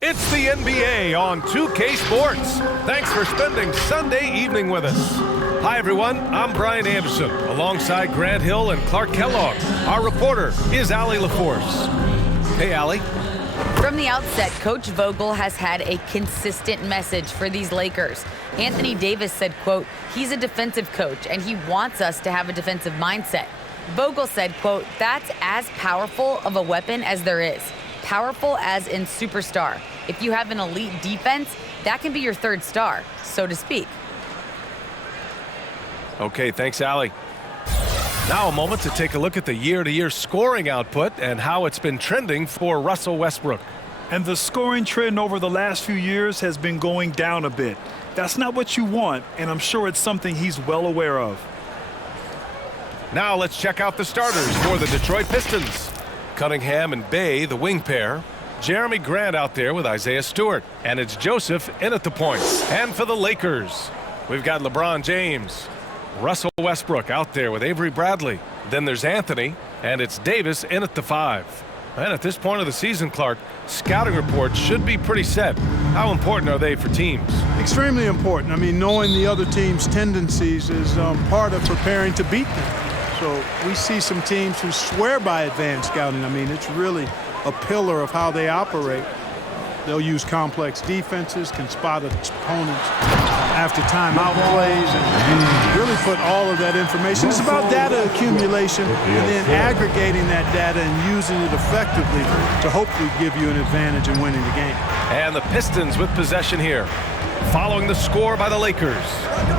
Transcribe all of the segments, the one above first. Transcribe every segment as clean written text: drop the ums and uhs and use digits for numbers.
It's the NBA on 2K Sports. Thanks for spending Sunday evening with us. Hi, everyone. I'm Brian Anderson, alongside Grant Hill and Clark Kellogg. Our reporter is Allie LaForce. Hey, Allie. From the outset, Coach Vogel has had a consistent message for these Lakers. Anthony Davis said, quote, he's a defensive coach and he wants us to have a defensive mindset. Vogel said, quote, that's as powerful of a weapon as there is. Powerful as in superstar. If you have an elite defense, that can be your third star, so to speak. Okay, thanks, Allie. Now a moment to take a look at the year-to-year scoring output and how it's been trending for Russell Westbrook. And the scoring trend over the last few years has been going down a bit. That's not what you want, and I'm sure it's something he's well aware of. Now let's check out the starters for the Detroit Pistons. Cunningham and Bay, the wing pair. Jeremy Grant out there with Isaiah Stewart. And it's Joseph in at the point. And for the Lakers, we've got LeBron James. Russell Westbrook out there with Avery Bradley. Then there's Anthony, and it's Davis in at the 5. And at this point of the season, Clark, scouting reports should be pretty set. How important are they for teams? Extremely important. I mean, knowing the other team's tendencies is part of preparing to beat them. So we see some teams who swear by advanced scouting. I mean, it's really a pillar of how they operate. They'll use complex defenses, can spot opponents after timeout plays, and really put all of that information. It's about data accumulation and then aggregating that data and using it effectively to hopefully give you an advantage in winning the game. And the Pistons with possession here. Following the score by the Lakers,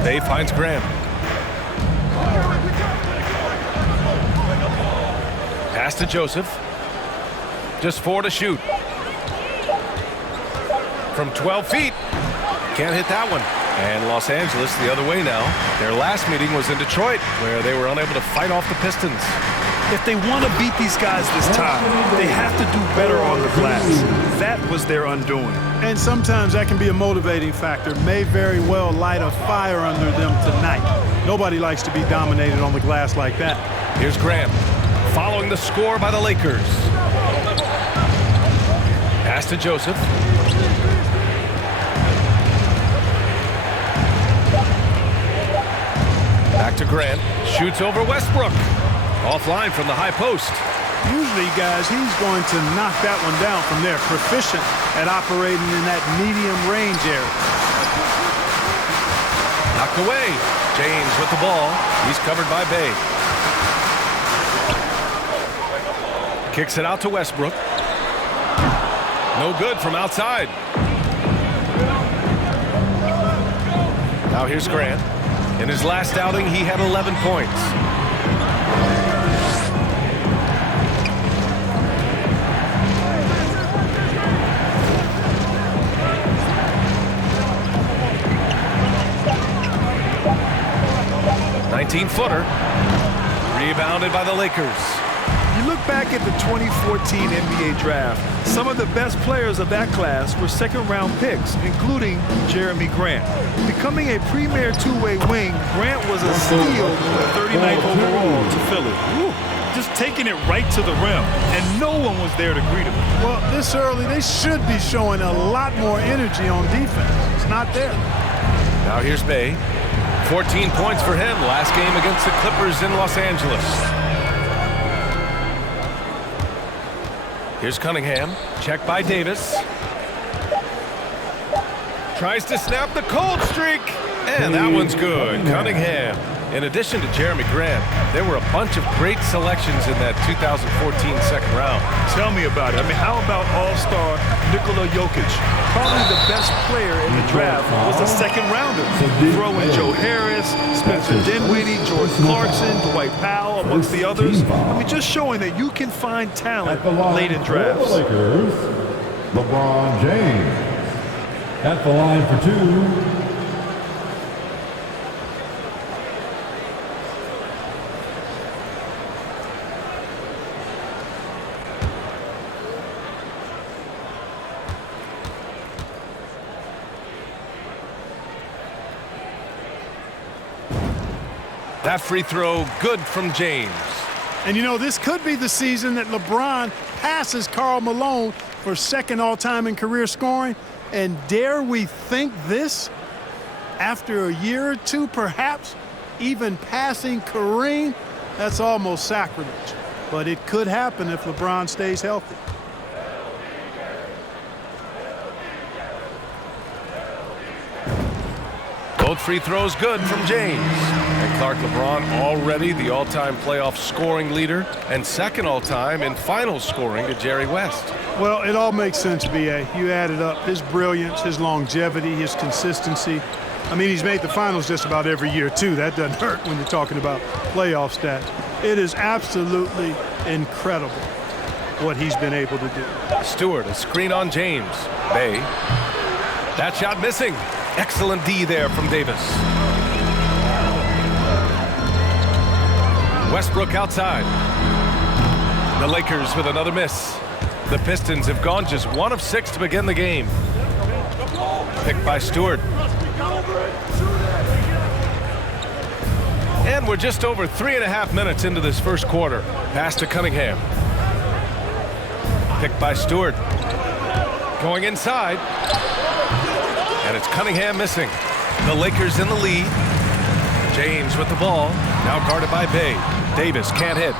Bay finds Graham. Pass to Joseph. Just 4 to shoot. From 12 feet. Can't hit that one. And Los Angeles the other way now. Their last meeting was in Detroit, where they were unable to fight off the Pistons. If they want to beat these guys this time, they have to do better on the glass. That was their undoing. And sometimes that can be a motivating factor. May very well light a fire under them tonight. Nobody likes to be dominated on the glass like that. Here's Graham. Following the score by the Lakers. Pass to Joseph. Back to Grant. Shoots over Westbrook. Offline from the high post. Usually, guys, he's going to knock that one down from there. Proficient at operating in that medium range area. Knocked away. James with the ball. He's covered by Bay. Kicks it out to Westbrook. No good from outside. Now here's Grant. In his last outing, he had 11 points. "19-footer. Rebounded by the Lakers. You look back at the 2014 NBA draft, some of the best players of that class were second-round picks, including Jeremy Grant. Becoming a premier two-way wing, Grant was a steal with 39th overall to Philly. Woo. Just taking it right to the rim, and no one was there to greet him. Well, this early, they should be showing a lot more energy on defense. It's not there. Now here's Bay. 14 points for him last game against the Clippers in Los Angeles. Here's Cunningham. Checked by Davis. Tries to snap the cold streak. And that one's good. Cunningham. In addition to Jeremy Grant, there were a bunch of great selections in that 2014 second round. Tell me about it. I mean, how about all-star Nikola Jokic? Probably the best player in the draft was a second-rounder. Throw in Joe Harris, Spencer Dinwiddie, George Clarkson, Dwight Powell, amongst the others. I mean, just showing that you can find talent late in drafts. Lakers, LeBron James. At the line for 2. That free throw good from James. And, you know, this could be the season that LeBron passes Karl Malone for second all-time in career scoring. And dare we think this? After a year or two, perhaps even passing Kareem? That's almost sacrilege. But it could happen if LeBron stays healthy. Both free throws good from James. And Clark LeBron already the all-time playoff scoring leader and second all-time in final scoring to Jerry West. Well, it all makes sense, B.A. You added up his brilliance, his longevity, his consistency. I mean, he's made the finals just about every year, too. That doesn't hurt when you're talking about playoff stats. It is absolutely incredible what he's been able to do. Stewart, a screen on James. Bay. That shot missing. Excellent D there from Davis. Westbrook outside. The Lakers with another miss. The Pistons have gone just 1 of 6 to begin the game. Picked by Stewart. And we're just over 3.5 minutes into this first quarter. Pass to Cunningham. Picked by Stewart. Going inside. And it's Cunningham missing. The Lakers in the lead. James with the ball. Now guarded by Bay. Davis can't hit.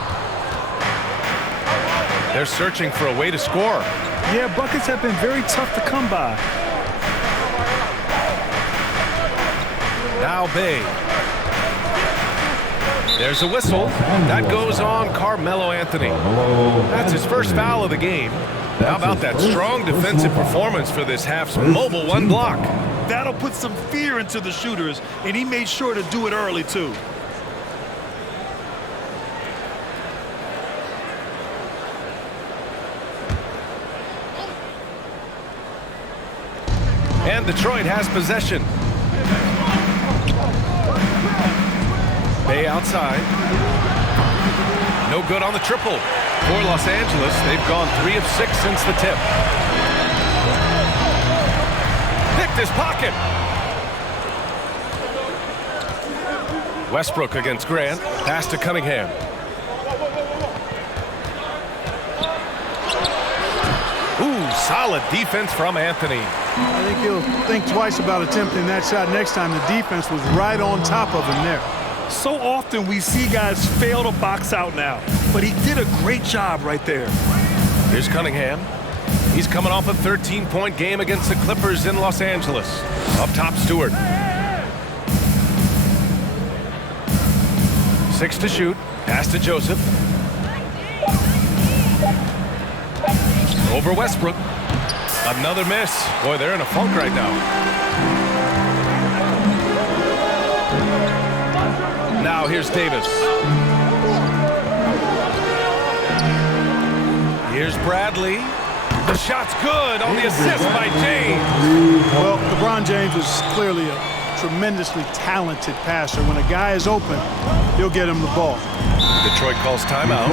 They're searching for a way to score. Yeah, buckets have been very tough to come by. Now Bay. There's a whistle. That goes on Carmelo Anthony. That's his first foul of the game. How about that strong defensive performance for this half's mobile one block? That'll put some fear into the shooters, and he made sure to do it early, too. And Detroit has possession. Bay outside. No good on the triple. For Los Angeles, they've gone 3 of 6 since the tip. Picked his pocket. Westbrook against Grant. Pass to Cunningham. Ooh, solid defense from Anthony. I think he'll think twice about attempting that shot next time. The defense was right on top of him there. So often we see guys fail to box out now, but he did a great job right there. Here's Cunningham. He's coming off a 13-point game against the Clippers in Los Angeles. Up top, Stewart. 6 to shoot. Pass to Joseph. Over Westbrook. Another miss. Boy, they're in a funk right now. Now here's Davis. Here's Bradley. The shot's good on the assist by James. Well, LeBron James was clearly a tremendously talented passer. When a guy is open, he'll get him the ball. Detroit calls timeout.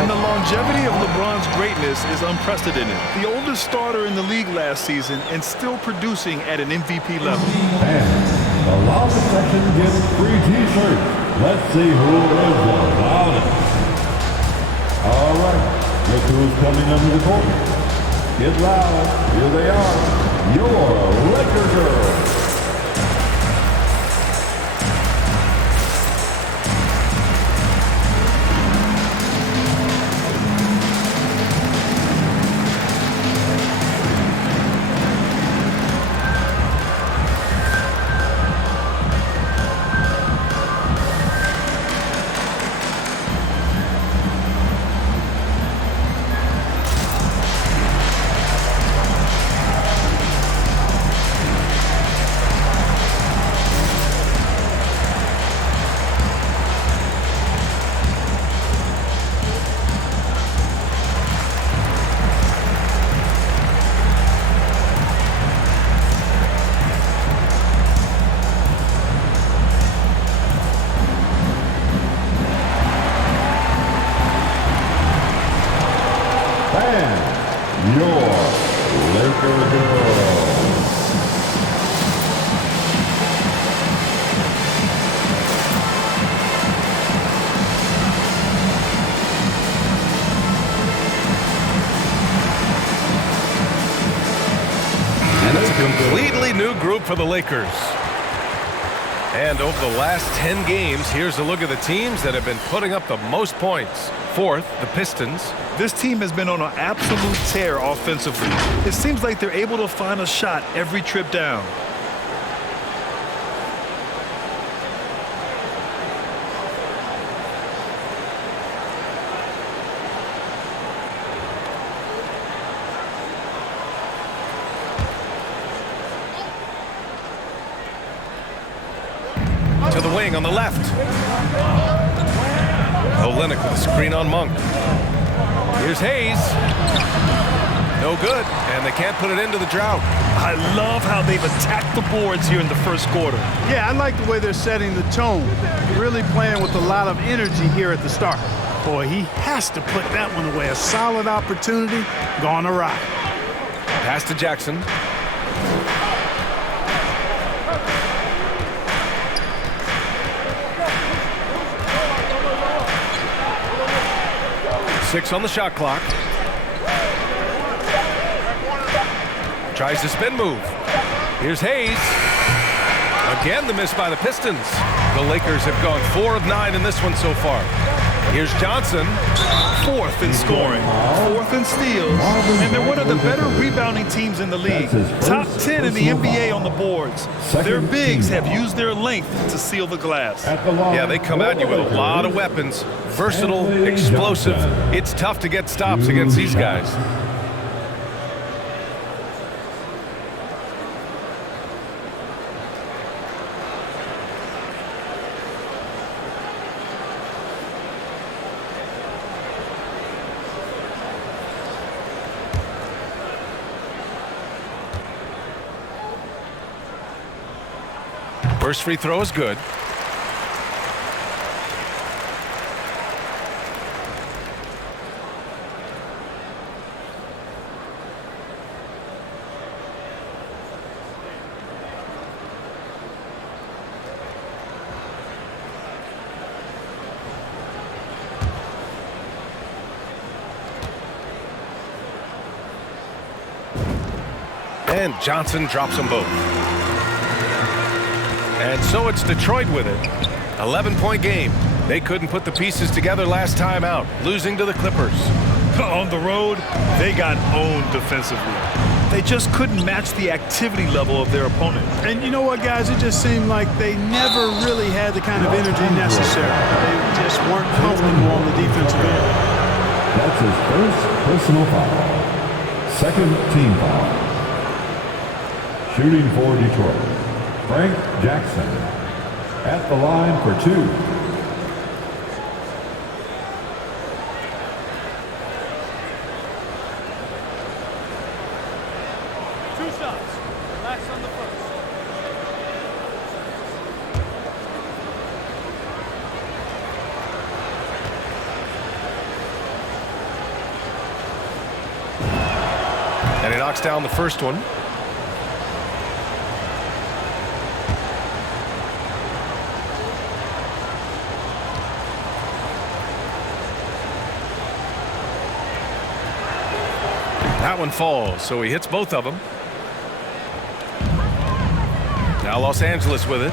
And the longevity of LeBron's greatness is unprecedented. The oldest starter in the league last season and still producing at an MVP level. And the loud section gets free T-shirts. Let's see who is the loudest. All right, look who's coming under the court. Get loud. Here they are, your Laker girls. new group for the Lakers. And over the last 10 games, here's a look at the teams that have been putting up the most points. Fourth, the Pistons. This team has been on an absolute tear offensively. It seems like they're able to find a shot every trip down. To the wing on the left. Olynyk with a screen on Monk. Here's Hayes. No good, and they can't put it into the drought. I love how they've attacked the boards here in the first quarter. Yeah, I like the way they're setting the tone. Really playing with a lot of energy here at the start. Boy, he has to put that one away. A solid opportunity gone awry. Pass to Jackson. Six on the shot clock. Tries to spin move. Here's Hayes. Again, the miss by the Pistons. The Lakers have gone 4 of 9 in this one so far. Here's Johnson. Fourth in scoring, fourth in steals, and they're one of the better rebounding teams in the league. Top 10 in the NBA on the boards. Their bigs have used their length to seal the glass. Yeah, they come at you with a lot of weapons. Versatile, explosive. It's tough to get stops against these guys. First free throw is good. And Johnson drops them both. And so it's Detroit with it. 11-point game. They couldn't put the pieces together last time out, losing to the Clippers. On the road, they got owned defensively. They just couldn't match the activity level of their opponent. And you know what, guys? It just seemed like they never really had the kind of energy necessary. They just weren't comfortable on the defensive end. That's his first personal foul. Second team foul. Shooting for Detroit, Frank Jackson at the line for 2. Two shots. Relax on the first. And he knocks down the first one. That one falls, so he hits both of them. Now Los Angeles with it.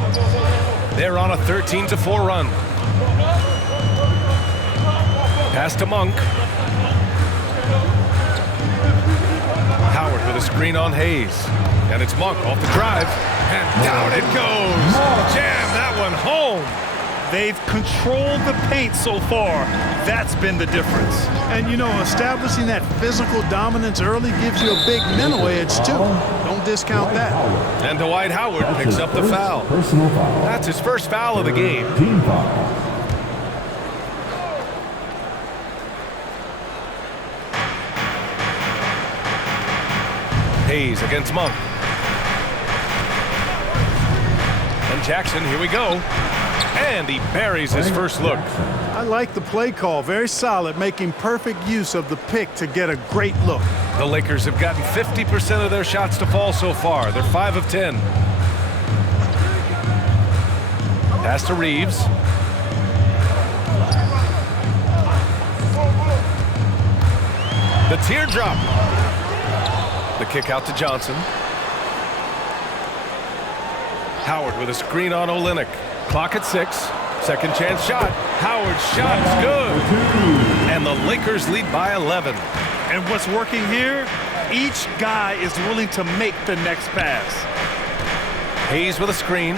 They're on a 13-4 run. Pass to Monk. Howard with a screen on Hayes. And it's Monk off the drive. And down it goes. Jam that one home. They've controlled the paint so far. That's been the difference. And, you know, establishing that physical dominance early gives you a big mental edge, too. Don't discount that. And Dwight Howard picks up the foul. Personal foul. That's his first foul of the game. Team foul. Hayes against Monk. And Jackson, here we go. And he buries his first look. I like the play call. Very solid, making perfect use of the pick to get a great look. The Lakers have gotten 50% of their shots to fall so far. They're 5 of 10. Pass to Reeves. The teardrop. The kick out to Johnson. Howard with a screen on Olynyk. Clock at 6. Second chance shot. Howard's shot is good. And the Lakers lead by 11. And what's working here? Each guy is willing to make the next pass. Hayes with a screen.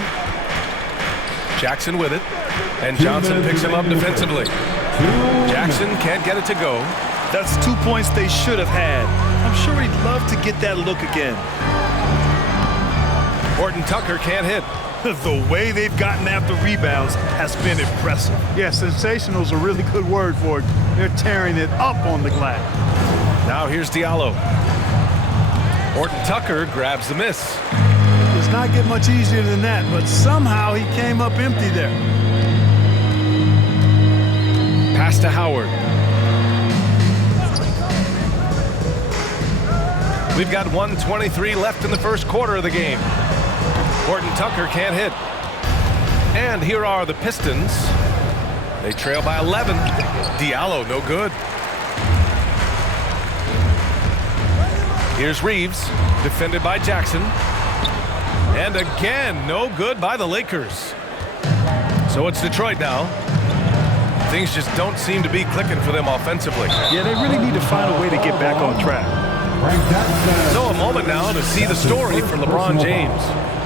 Jackson with it. And Johnson picks him up defensively. Jackson can't get it to go. That's 2 points they should have had. I'm sure he'd love to get that look again. Horton Tucker can't hit. The way they've gotten after rebounds has been impressive. Yeah, sensational is a really good word for it. They're tearing it up on the glass. Now here's Diallo. Horton Tucker grabs the miss. It does not get much easier than that, but somehow he came up empty there. Pass to Howard. We've got 1:23 left in the first quarter of the game. Horton Tucker can't hit. And here are the Pistons. They trail by 11. Diallo, no good. Here's Reeves, defended by Jackson. And again, no good by the Lakers. So it's Detroit now. Things just don't seem to be clicking for them offensively. Yeah, they really need to find a way to get back on track. So a moment now to see the story for LeBron James.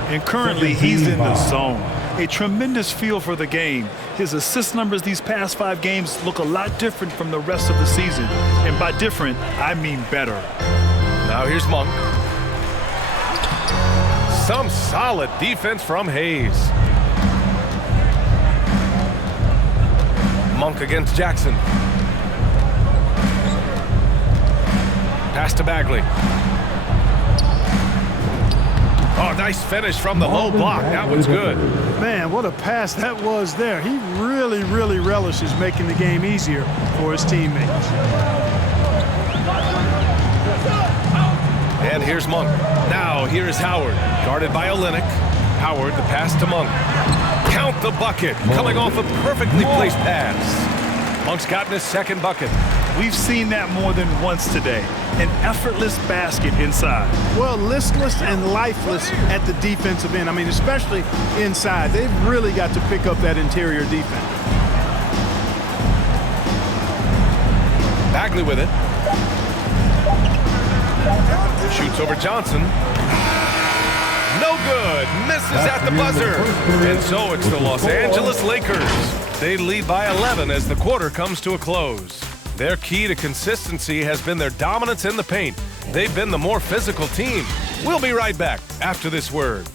And currently, he's in the zone. A tremendous feel for the game. His assist numbers these past 5 games look a lot different from the rest of the season. And by different, I mean better. Now here's Monk. Some solid defense from Hayes. Monk against Jackson. Pass to Bagley. Oh, nice finish from the low block. That was good. Man, what a pass that was there. He really relishes making the game easier for his teammates. And here's Monk. Now here's Howard, guarded by Olynyk. Howard, the pass to Monk. Count the bucket, coming off a perfectly placed pass. Monk's gotten his second bucket. We've seen that more than once today. An effortless basket inside. Well, listless and lifeless at the defensive end. I mean, especially inside. They've really got to pick up that interior defense. Bagley with it. Shoots over Johnson. No good. Misses at the buzzer. And so it's the Los Angeles Lakers. They lead by 11 as the quarter comes to a close. Their key to consistency has been their dominance in the paint. They've been the more physical team. We'll be right back after this word.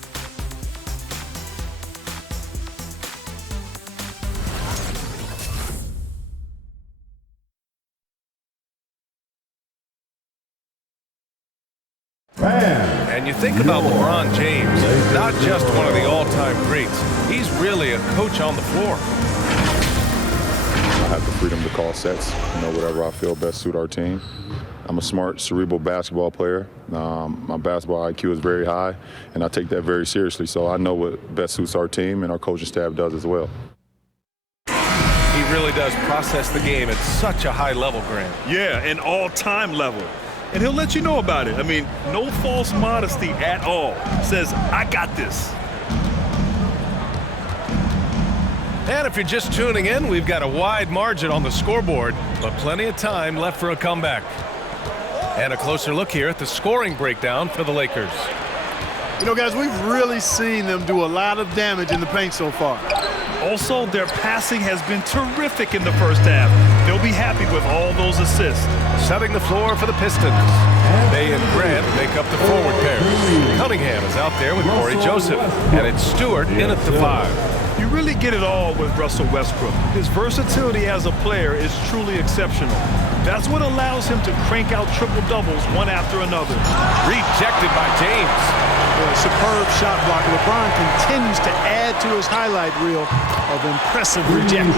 And you think about LeBron James, not just one of the all-time greats. He's really a coach on the floor. I have the freedom to call sets, whatever I feel best suit our team. I'm a smart, cerebral basketball player. My basketball IQ is very high, and I take that very seriously. So I know what best suits our team, and our coaching staff does as well. He really does process the game at such a high level, Grant. Yeah, an all-time level. And he'll let you know about it. I mean, no false modesty at all. Says, I got this. And if you're just tuning in, we've got a wide margin on the scoreboard, but plenty of time left for a comeback. And a closer look here at the scoring breakdown for the Lakers. You know, guys, we've really seen them do a lot of damage in the paint so far. Also, their passing has been terrific in the first half. They'll be happy with all those assists. Setting the floor for the Pistons. Bay and Grant make up the forward pair. Cunningham is out there with Corey Joseph, and it's Stewart in at the 5. You really get it all with Russell Westbrook. His versatility as a player is truly exceptional. That's what allows him to crank out triple-doubles one after another. Rejected by James. A superb shot blocker. LeBron continues to add to his highlight reel of impressive rejection.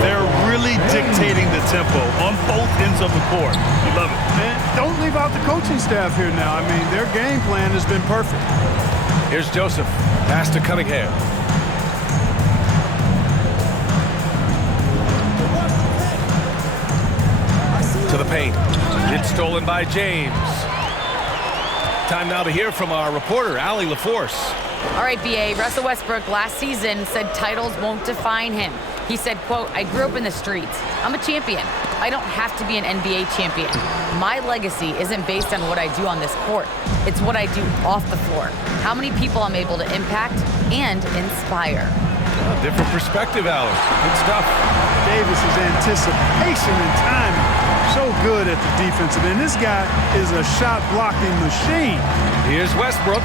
They're really dictating the tempo on both ends of the court. You love it. And don't leave out the coaching staff here now. I mean, their game plan has been perfect. Here's Joseph. Pass to Cunningham. To the paint. It's stolen by James. Time now to hear from our reporter, Allie LaForce. All right, BA, Russell Westbrook last season said titles won't define him. He said, quote, "I grew up in the streets. I'm a champion. I don't have to be an NBA champion. My legacy isn't based on what I do on this court. It's what I do off the floor. How many people I'm able to impact and inspire." Oh, different perspective, Alan. Good stuff. Davis's anticipation and timing, so good at the defensive end. This guy is a shot-blocking machine. Here's Westbrook.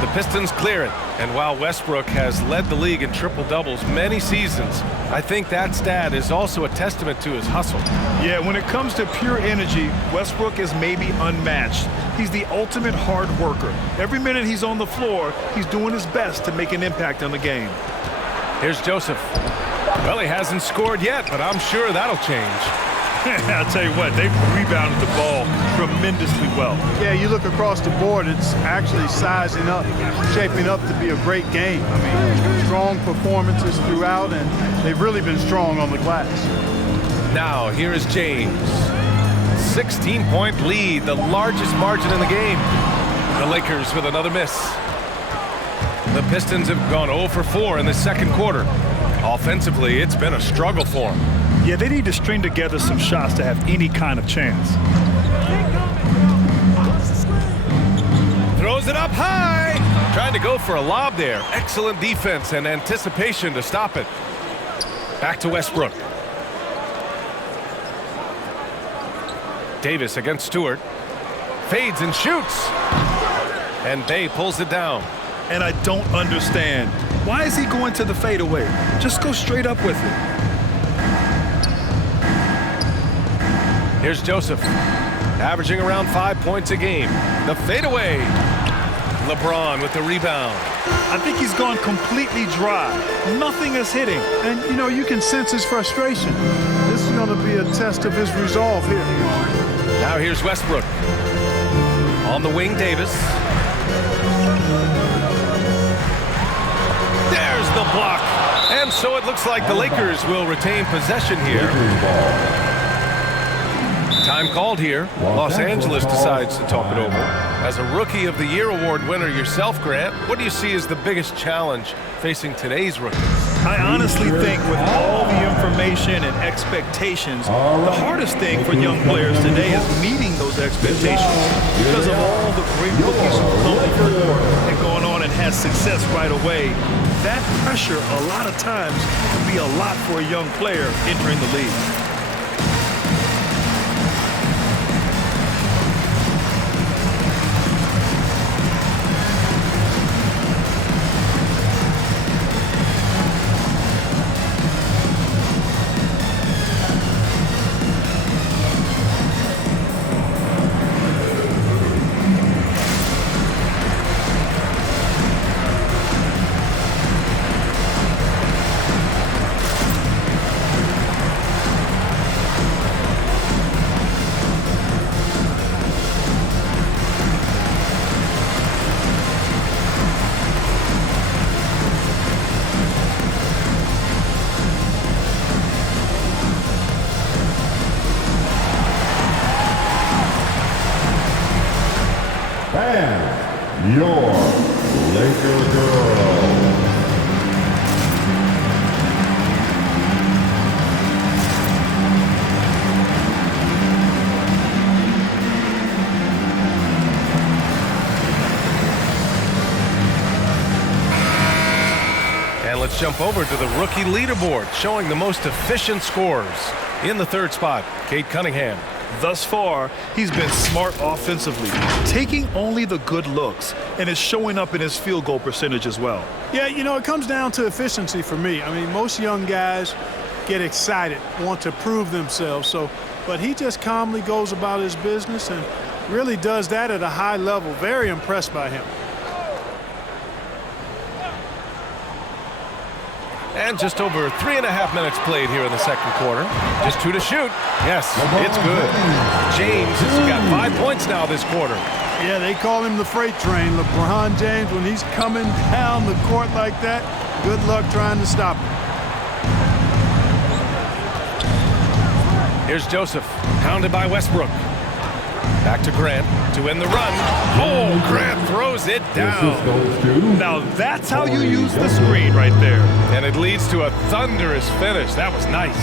The Pistons clear it. And while Westbrook has led the league in triple-doubles many seasons, I think that stat is also a testament to his hustle. Yeah, when it comes to pure energy, Westbrook is maybe unmatched. He's the ultimate hard worker. Every minute he's on the floor, he's doing his best to make an impact on the game. Here's Joseph. Well, he hasn't scored yet, but I'm sure that'll change. I'll tell you what, they've rebounded the ball tremendously well. Yeah, you look across the board, it's actually sizing up, shaping up to be a great game. I mean, strong performances throughout, and they've really been strong on the glass. Now, here is James. 16-point lead, the largest margin in the game. The Lakers with another miss. The Pistons have gone 0 for 4 in the second quarter. Offensively, it's been a struggle for them. Yeah, they need to string together some shots to have any kind of chance. Throws it up high. Trying to go for a lob there. Excellent defense and anticipation to stop it. Back to Westbrook. Davis against Stewart. Fades and shoots. And Bay pulls it down. And I don't understand. Why is he going to the fadeaway? Just go straight up with it. Here's Joseph, averaging around 5 points a game. The fadeaway. LeBron with the rebound. I think he's gone completely dry. Nothing is hitting. And, you know, you can sense his frustration. This is going to be a test of his resolve here. Now here's Westbrook. On the wing, Davis. There's the block. And so it looks like the Lakers will retain possession here. Time called here. Los Angeles decides to talk it over. As a Rookie of the Year award winner yourself, Grant, what do you see as the biggest challenge facing today's rookies? I honestly think with all the information and expectations, the hardest thing for young players today is meeting those expectations. Because of all the great rookies who come before and gone on and had success right away, that pressure a lot of times can be a lot for a young player entering the league. And your Laker girl. And let's jump over to the rookie leaderboard, showing the most efficient scorers. In the third spot, Cade Cunningham. Thus far, he's been smart offensively, taking only the good looks, and it's showing up in his field goal percentage as well. Yeah, you know, it comes down to efficiency for me. I mean, most young guys get excited, want to prove themselves, but he just calmly goes about his business and really does that at a high level. Very impressed by him. And just over 3.5 minutes played here in the second quarter. Just 2 to shoot. Yes, it's good. James has got 5 points now this quarter. Yeah, they call him the freight train. LeBron James, when he's coming down the court like that, good luck trying to stop him. Here's Joseph, pounded by Westbrook. Back to Grant to win the run. Oh, Grant throws it down. Now that's how you use the screen right there. And it leads to a thunderous finish. That was nice.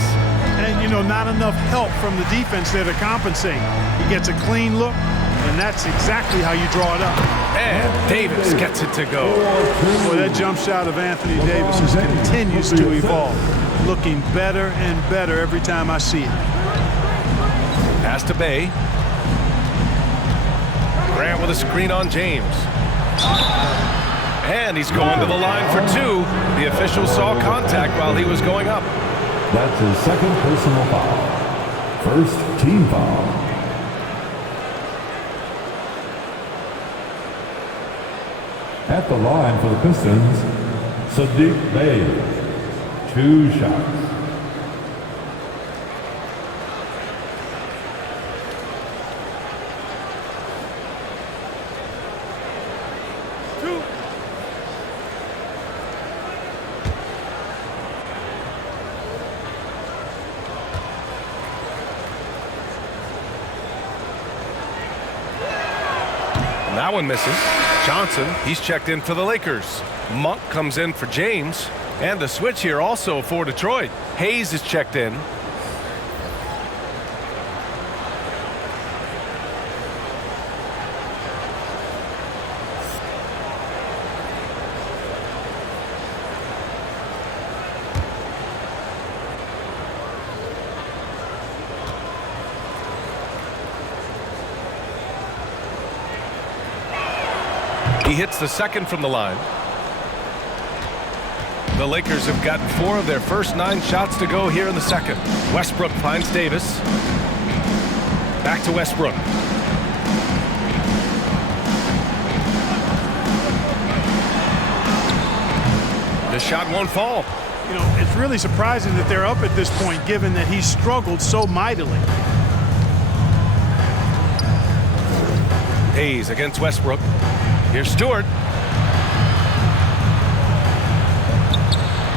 And, you know, not enough help from the defense there to compensate. He gets a clean look, and that's exactly how you draw it up. And Davis gets it to go. Boy, that jump shot of Anthony Davis just continues to evolve, looking better and better every time I see it. Pass to Bay. Grant with a screen on James. And he's going to the line for two. The official saw contact while he was going up. That's his second personal foul. First team foul. At the line for the Pistons, Sadiq Bey. 2 shots. That one misses. Johnson, he's checked in for the Lakers. Monk comes in for James. And the switch here also for Detroit. Hayes is checked in. He hits the second from the line. The Lakers have gotten 4 of their first 9 shots to go here in the second. Westbrook finds Davis. Back to Westbrook. The shot won't fall. You know, it's really surprising that they're up at this point, given that he's struggled so mightily. Hayes against Westbrook. Here's Stewart.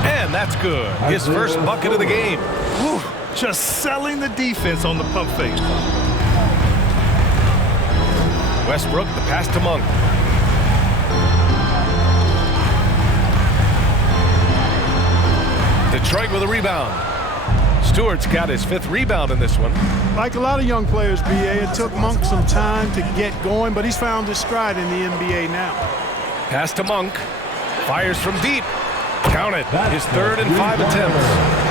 And that's good. His first bucket of the game. Whew, just selling the defense on the pump fake. Westbrook, the pass to Monk. Detroit with a rebound. Stewart's got his 5th rebound in this one. Like a lot of young players, B.A., it took Monk some time to get going, but he's found his stride in the NBA now. Pass to Monk. Fires from deep. Count it. His 3rd and 5 attempts.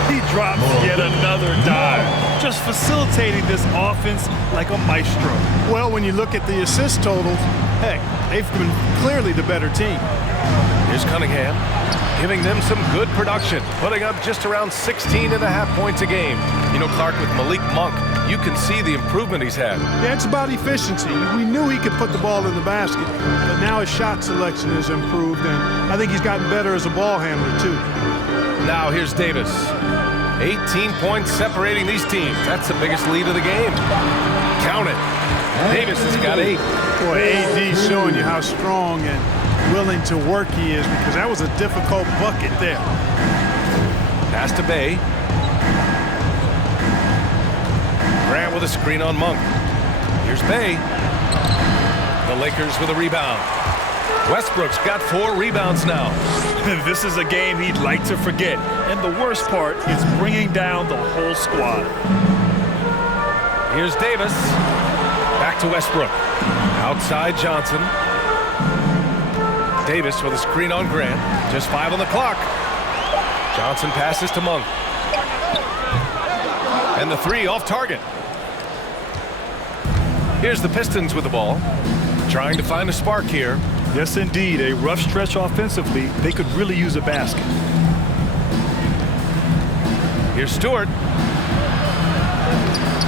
He drops yet another dive, just facilitating this offense like a maestro. Well, when you look at the assist totals, heck, they've been clearly the better team. Here's Cunningham, giving them some good production, putting up just around 16.5 points a game. You know, Clark, with Malik Monk, you can see the improvement he's had. Yeah, it's about efficiency. We knew he could put the ball in the basket, but now his shot selection has improved, and I think he's gotten better as a ball handler, too. Now here's Davis. 18 points separating these teams. That's the biggest lead of the game. Count it. Davis has got 8. Boy, AD's showing you how strong and willing to work he is, because that was a difficult bucket there. Pass to Bay. Grant with a screen on Monk. Here's Bay. The Lakers with a rebound. Westbrook's got 4 rebounds now. This is a game he'd like to forget. And the worst part is bringing down the whole squad. Here's Davis. Back to Westbrook. Outside Johnson. Davis with a screen on Grant. Just 5 on the clock. Johnson passes to Monk. And the 3 off target. Here's the Pistons with the ball. Trying to find a spark here. Yes, indeed. A rough stretch offensively. They could really use a basket. Here's Stewart.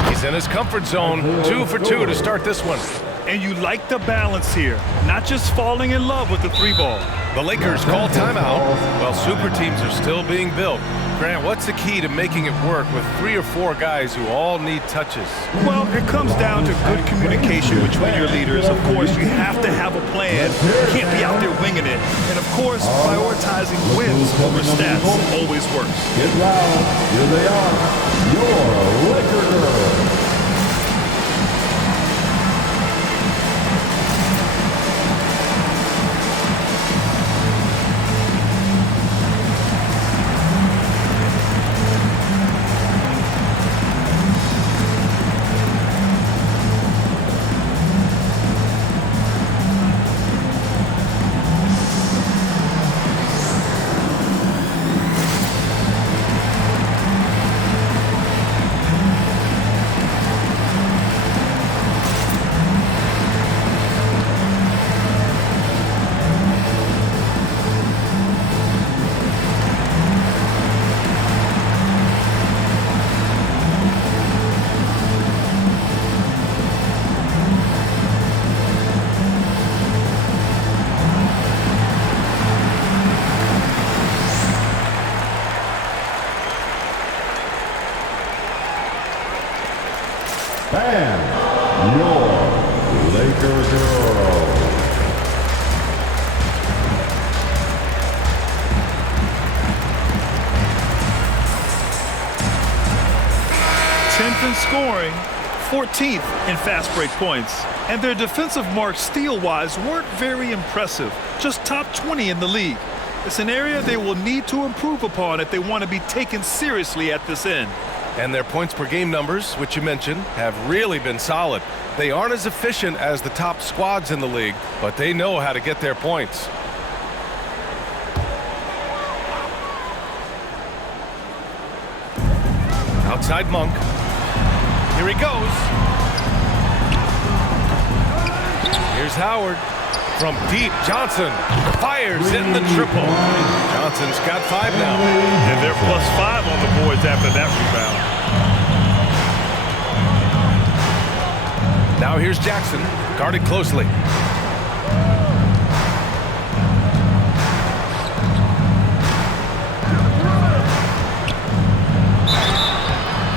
He's in his comfort zone. 2 for 2 to start this one. And you like the balance here. Not just falling in love with the 3-ball. The Lakers call timeout while super teams are still being built. Grant, what's the key to making it work with 3 or 4 guys who all need touches? Well, it comes down to good communication between your leaders. Of course, you have to have a plan. You can't be out there winging it. And, of course, prioritizing wins over stats always works. Get loud. Here they are. Your Laker girls. Laker girls. 10th in scoring, 14th in fast break points. And their defensive marks steal-wise weren't very impressive, just top 20 in the league. It's an area they will need to improve upon if they want to be taken seriously at this end. And their points per game numbers, which you mentioned, have really been solid. They aren't as efficient as the top squads in the league, but they know how to get their points. Outside Monk. Here he goes. Here's Howard. From deep, Johnson fires in the triple. Johnson's got 5 now. And they're +5 on the boards after that rebound. Now here's Jackson, guarded closely.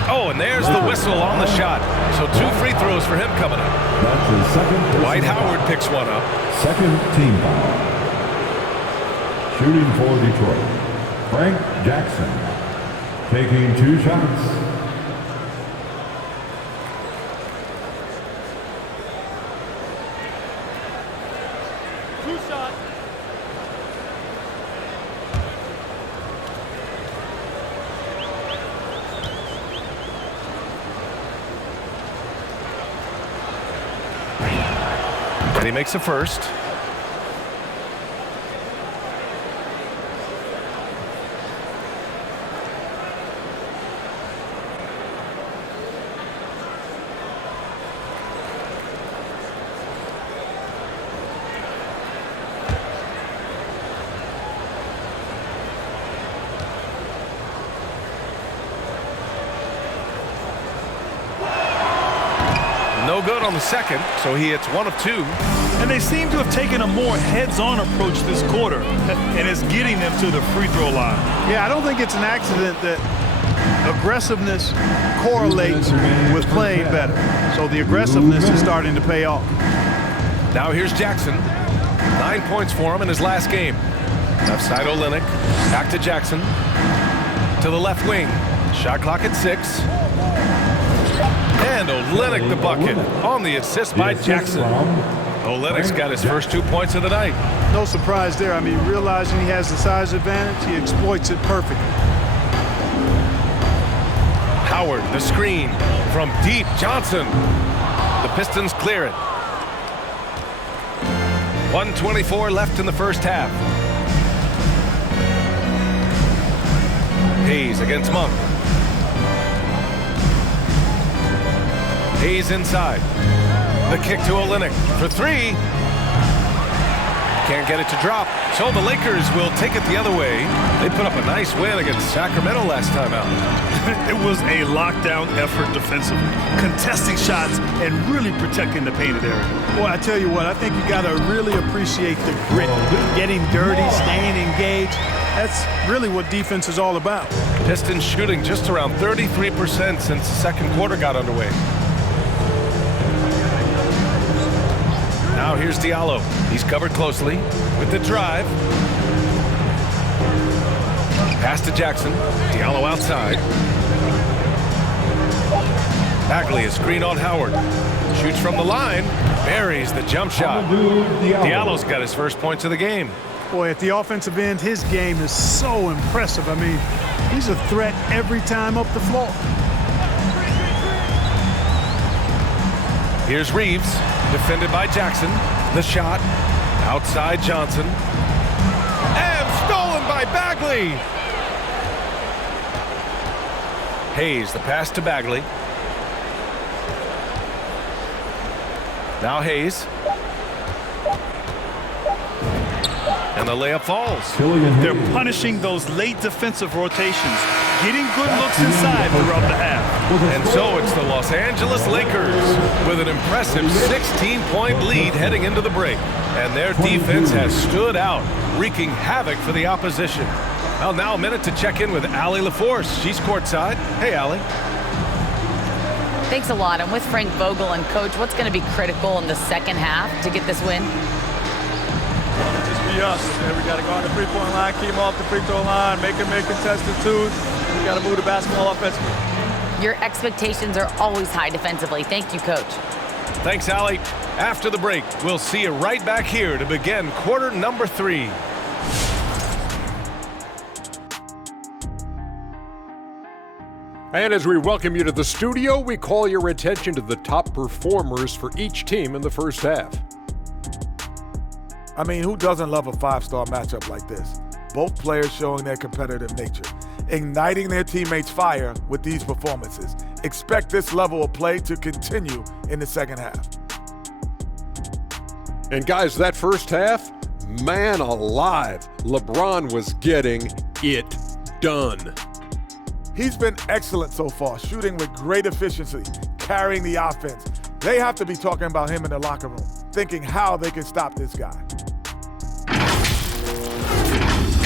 Oh, and there's the whistle on the shot. So 2 free throws for him coming up. That's his second. Dwight Howard picks one up. Second team foul. Shooting for Detroit, Frank Jackson, taking 2 shots. Two shots. And he makes a first. No good on the second, so he hits 1 of 2. And they seem to have taken a more heads-on approach this quarter, and it's getting them to the free throw line. Yeah, I don't think it's an accident that aggressiveness correlates with playing better. So the aggressiveness is starting to pay off. Now here's Jackson. 9 points for him in his last game. Left side Olynyk. Back to Jackson. To the left wing. Shot clock at 6. And Olynyk the bucket on the assist by Jackson. Olynyk's got his first 2 points of the night. No surprise there. I mean, realizing he has the size advantage, he exploits it perfectly. Howard, the screen from deep. Johnson. The Pistons clear it. 1:24 left in the first half. Hayes against Monk. Hayes inside. The kick to Olynyk for 3. Can't get it to drop. So the Lakers will take it the other way. They put up a nice win against Sacramento last time out. It was a lockdown effort defensively, contesting shots and really protecting the painted area. Boy, I tell you what, I think you got to really appreciate the grit, getting dirty, staying engaged. That's really what defense is all about. Pistons shooting just around 33% since the second quarter got underway. Now here's Diallo. He's covered closely with the drive. Pass to Jackson. Diallo outside. Bagley is screen on Howard. Shoots from the line. Buries the jump shot. Diallo's got his first points of the game. Boy, at the offensive end, his game is so impressive. I mean, he's a threat every time up the floor. Here's Reeves, defended by Jackson. The shot, outside Johnson. And stolen by Bagley. Hayes, the pass to Bagley. Now Hayes. And the layup falls. They're punishing those late defensive rotations, getting good looks inside throughout the half. And so it's the Los Angeles Lakers with an impressive 16-point lead heading into the break. And their defense has stood out, wreaking havoc for the opposition. Well, now a minute to check in with Allie LaForce. She's courtside. Hey, Allie. Thanks a lot. I'm with Frank Vogel. And, Coach, what's going to be critical in the second half to get this win? Just be us. We got to go on the three-point line, keep them off the free throw line, make contested twos. We got to move the basketball offensively. Your expectations are always high defensively. Thank you, Coach. Thanks, Allie. After the break, we'll see you right back here to begin quarter number 3. And as we welcome you to the studio, we call your attention to the top performers for each team in the first half. I mean, who doesn't love a 5-star matchup like this? Both players showing their competitive nature, igniting their teammates' fire with these performances. Expect this level of play to continue in the second half. And guys, that first half, man alive, LeBron was getting it done. He's been excellent so far, shooting with great efficiency, carrying the offense. They have to be talking about him in the locker room, thinking how they can stop this guy.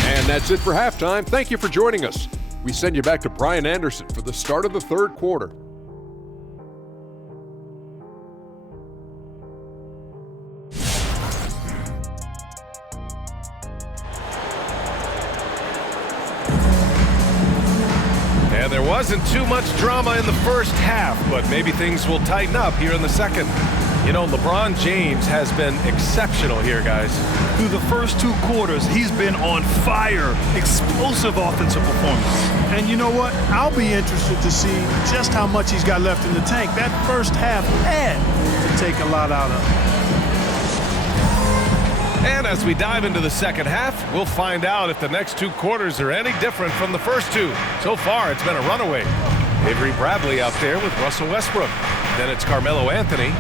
And that's it for halftime. Thank you for joining us. We send you back to Brian Anderson for the start of the third quarter. And there wasn't too much drama in the first half, but maybe things will tighten up here in the second. You know, LeBron James has been exceptional here, guys. Through the first 2 quarters, he's been on fire. Explosive offensive performance. And you know what? I'll be interested to see just how much he's got left in the tank. That first half had to take a lot out of him. And as we dive into the second half, we'll find out if the next 2 quarters are any different from the first 2. So far, it's been a runaway. Avery Bradley out there with Russell Westbrook. Then it's Carmelo Anthony.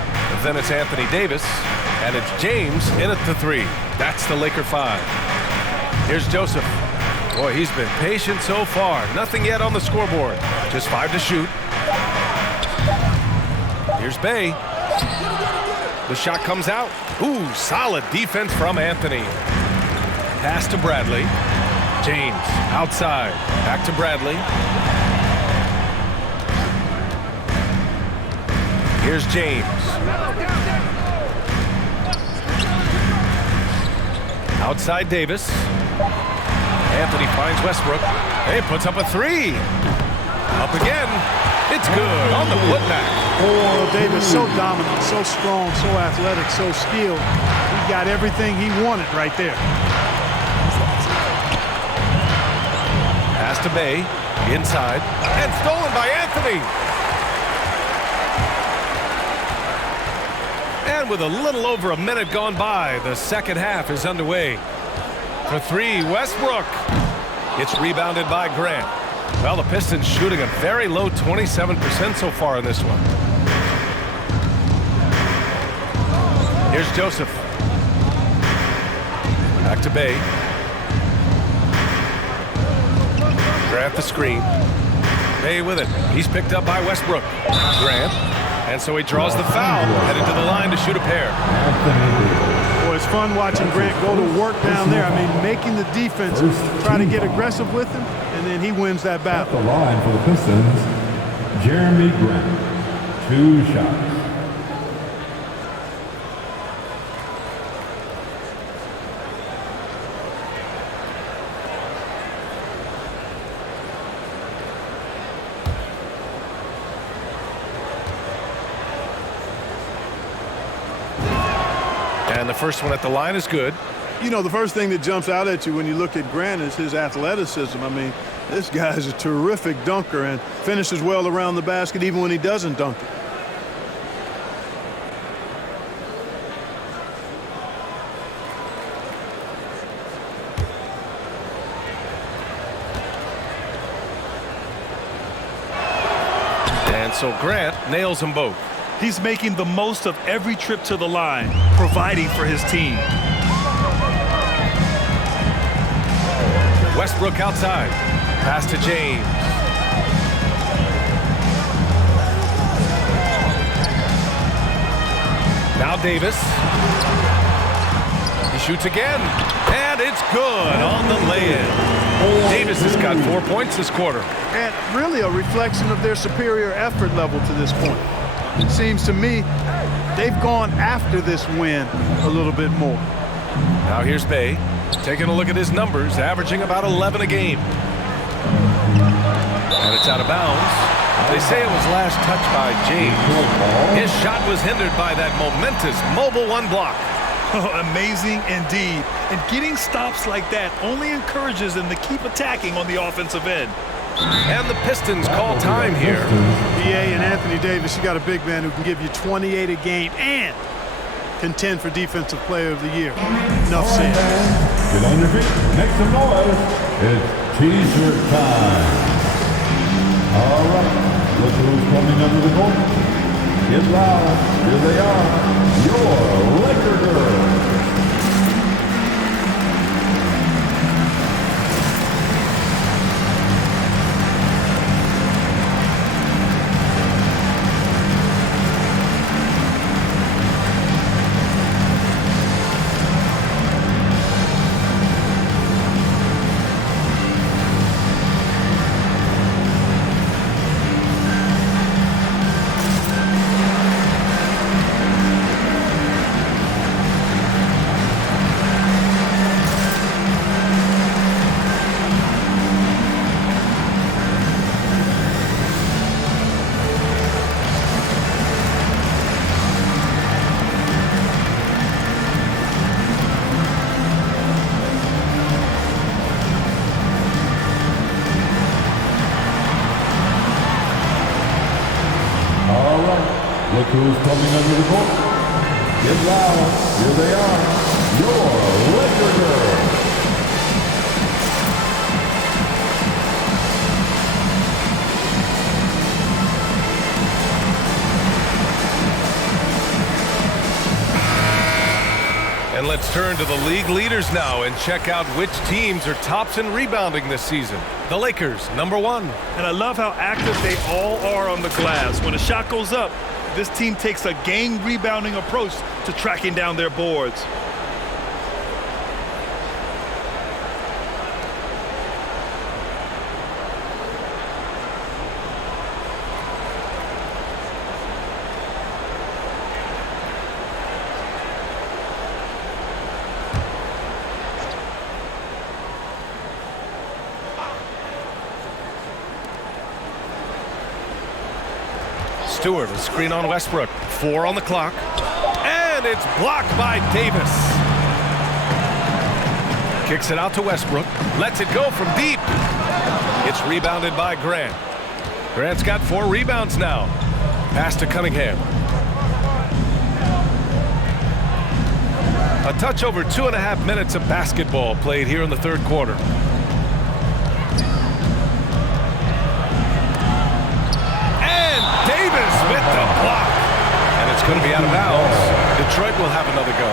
Then it's Anthony Davis. And it's James in at the 3. That's the Laker 5. Here's Joseph. Boy, he's been patient so far. Nothing yet on the scoreboard. Just 5 to shoot. Here's Bey. The shot comes out. Ooh, solid defense from Anthony. Pass to Bradley. James outside. Back to Bradley. Here's James. Outside Davis. Anthony finds Westbrook. Hey, puts up a 3. Up again. It's good on the putback. Oh, Davis so dominant, so strong, so athletic, so skilled. He got everything he wanted right there. Pass to Bey. Inside. And stolen by Anthony. And with a little over a minute gone by, the second half is underway. For 3, Westbrook. It's rebounded by Grant. Well, the Pistons shooting a very low 27% so far in this one. Here's Joseph. Back to Bey. Grant the screen. Bey with it. He's picked up by Westbrook. Grant. And so he draws the foul, headed to the line to shoot a pair. Boy, it's fun watching Grant go to work down there. I mean, making the defense try to get aggressive with him, and then he wins that battle. The line for the Pistons, Jeremy Grant, 2 shots. And the first one at the line is good. You know, the first thing that jumps out at you when you look at Grant is his athleticism. I mean, this guy's a terrific dunker and finishes well around the basket even when he doesn't dunk it. And so Grant nails them both. He's making the most of every trip to the line, providing for his team. Westbrook outside. Pass to James. Now Davis. He shoots again. And it's good on the lay-in. Davis has got 4 points this quarter. And really a reflection of their superior effort level to this point. It seems to me they've gone after this win a little bit more. Now here's Bay, taking a look at his numbers, averaging about 11 a game. And it's out of bounds. They say it was last touched by James. His shot was hindered by that momentous mobile one block. Oh, amazing indeed. And getting stops like that only encourages them to keep attacking on the offensive end. And the Pistons call time here. BA and Anthony Davis, you got a big man who can give you 28 a game and contend for Defensive Player of the Year. Enough said. Get on your feet, make some noise. It's T-shirt time. All right, look who's coming under the court. Get loud, here they are, your Laker girls. Look who's coming under the court. Get loud. Here they are. Your Laker girls. And let's turn to the league leaders now and check out which teams are tops in rebounding this season. The Lakers, #1. And I love how active they all are on the glass. When a shot goes up, this team takes a game rebounding approach to tracking down their boards. Stewart, a screen on Westbrook. 4 on the clock. And it's blocked by Davis. Kicks it out to Westbrook. Lets it go from deep. It's rebounded by Grant. Grant's got 4 rebounds now. Pass to Cunningham. A touch over 2.5 minutes of basketball played here in the third quarter. With the block. And it's going to be out of bounds. Detroit will have another go.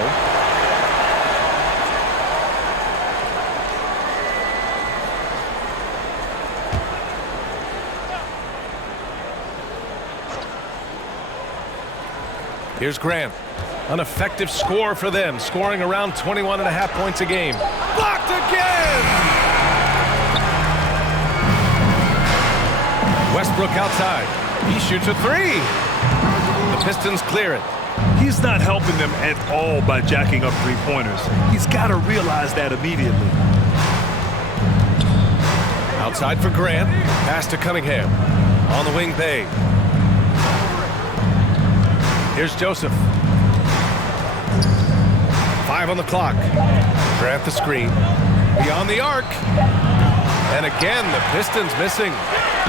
Here's Grant. An effective score for them, scoring around 21.5 points a game. Blocked again! Westbrook outside. He shoots a 3. The Pistons clear it. He's not helping them at all by jacking up three-pointers. He's got to realize that immediately. Outside for Grant. Pass to Cunningham. On the wing, Bay. Here's Joseph. 5 on the clock. Grant the screen. Beyond the arc. And again, the Pistons missing.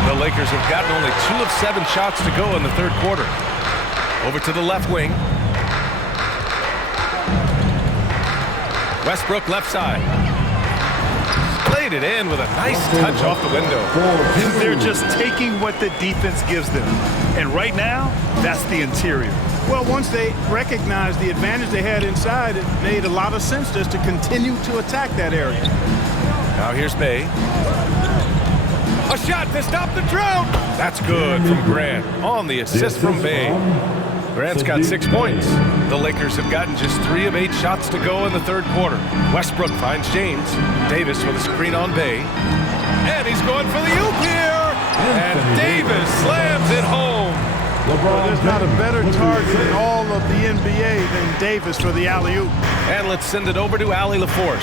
The Lakers have gotten only 2 of 7 shots to go in the third quarter. Over to the left wing. Westbrook left side. Played it in with a nice touch off the window. They're just taking what the defense gives them. And right now, that's the interior. Well, once they recognized the advantage they had inside, it made a lot of sense just to continue to attack that area. Now here's Bay. A shot to stop the drought. That's good from Grant on the assist from Bay. Grant's got 6 points. The Lakers have gotten just 3 of 8 shots to go in the third quarter. Westbrook finds James. Davis with a screen on Bay. And he's going for the oop here. And Davis slams it home. LeBron There's not a James better with the target in assist. all of the NBA than Davis for the alley-oop. And let's send it over to Allie LaForce.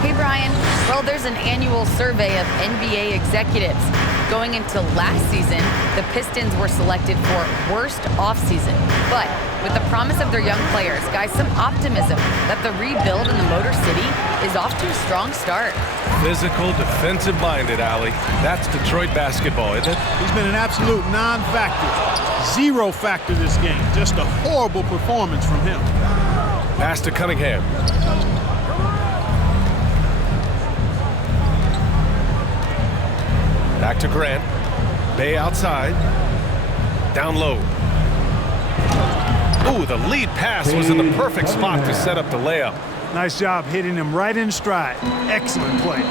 Hey, Brian. Well, there's an annual survey of NBA executives. Going into last season, the Pistons were selected for worst offseason. But with the promise of their young players, guys, some optimism that the rebuild in the Motor City is off to a strong start. Physical, defensive-minded, Allie. That's Detroit basketball, isn't it? He's been an absolute non-factor. Zero factor this game. Just a horrible performance from him. Pass to Cunningham. Back to Grant. Bay outside. Down low. Ooh, the lead pass was in the perfect spot to set up the layup. Nice job hitting him right in stride. Excellent play.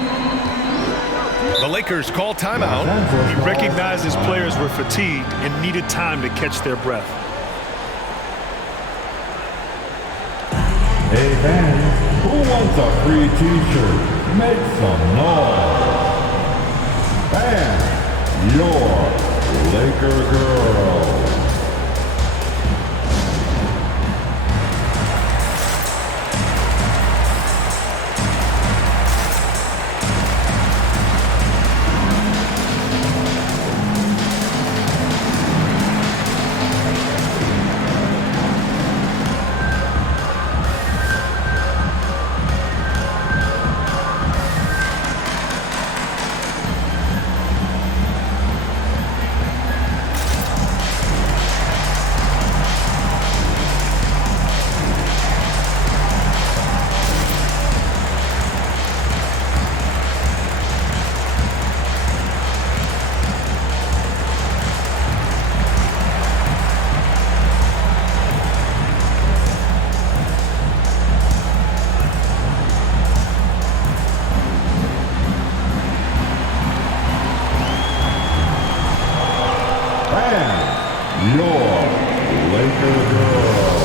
The Lakers call timeout. He recognized his players were fatigued and needed time to catch their breath. Hey fans, who wants a free t-shirt? Make some noise. And your Laker girl. And your Laker girl.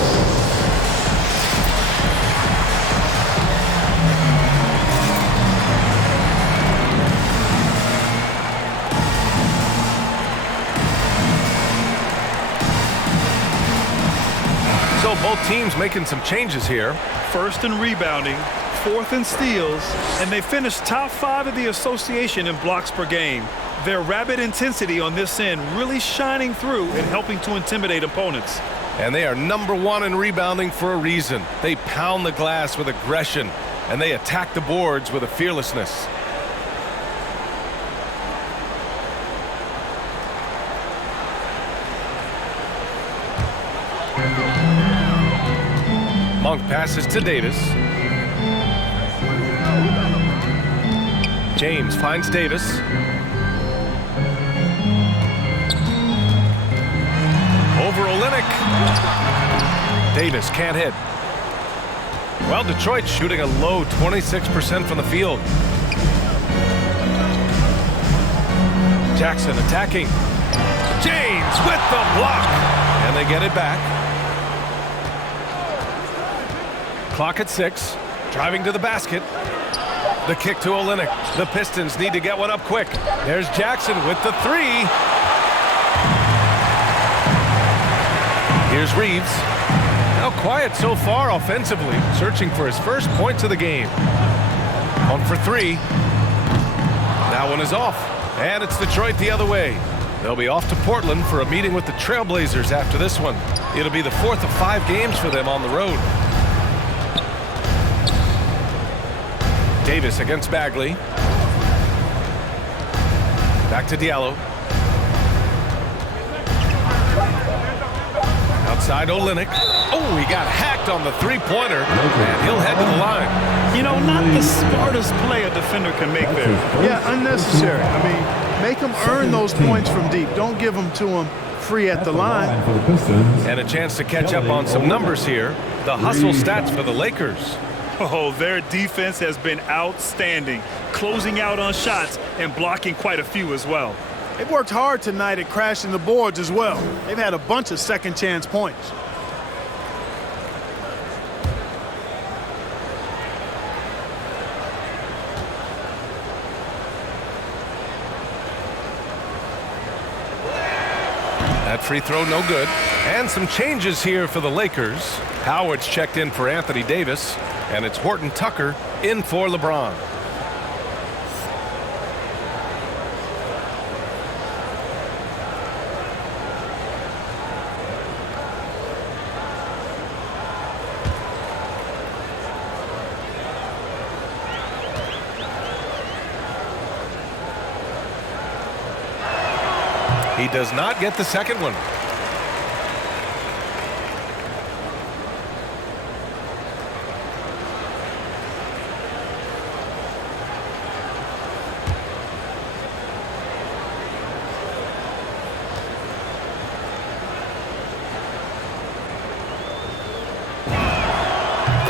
So both teams making some changes here. First in rebounding, fourth in steals, and they finished top 5 of the association in blocks per game. Their rapid intensity on this end really shining through and helping to intimidate opponents. And they are #1 in rebounding for a reason. They pound the glass with aggression, and they attack the boards with a fearlessness. Monk passes to Davis. James finds Davis. Over Olynyk. Davis can't hit. Well, Detroit's shooting a low 26% from the field. Jackson attacking. James with the block. And they get it back. Clock at 6. Driving to the basket. The kick to Olynyk. The Pistons need to get one up quick. There's Jackson with the 3. Here's Reeves. Now quiet so far offensively, searching for his first points of the game. 1 for 3. That one is off, and it's Detroit the other way. They'll be off to Portland for a meeting with the Trailblazers after this one. It'll be the 4th of 5 games for them on the road. Davis against Bagley. Back to Diallo. Outside Olynyk. Oh, he got hacked on the three-pointer, and he'll head to the line. You know, not the smartest play a defender can make there. Yeah, unnecessary. I mean, make them earn those points from deep. Don't give them to them free at the line. For the Pistons. And a chance to catch up on some numbers here. The hustle stats for the Lakers. Oh, their defense has been outstanding, closing out on shots and blocking quite a few as well. They've worked hard tonight at crashing the boards as well. They've had a bunch of second chance points. That free throw no good. And some changes here for the Lakers. Howard's checked in for Anthony Davis, and it's Horton Tucker in for LeBron. He does not get the second one.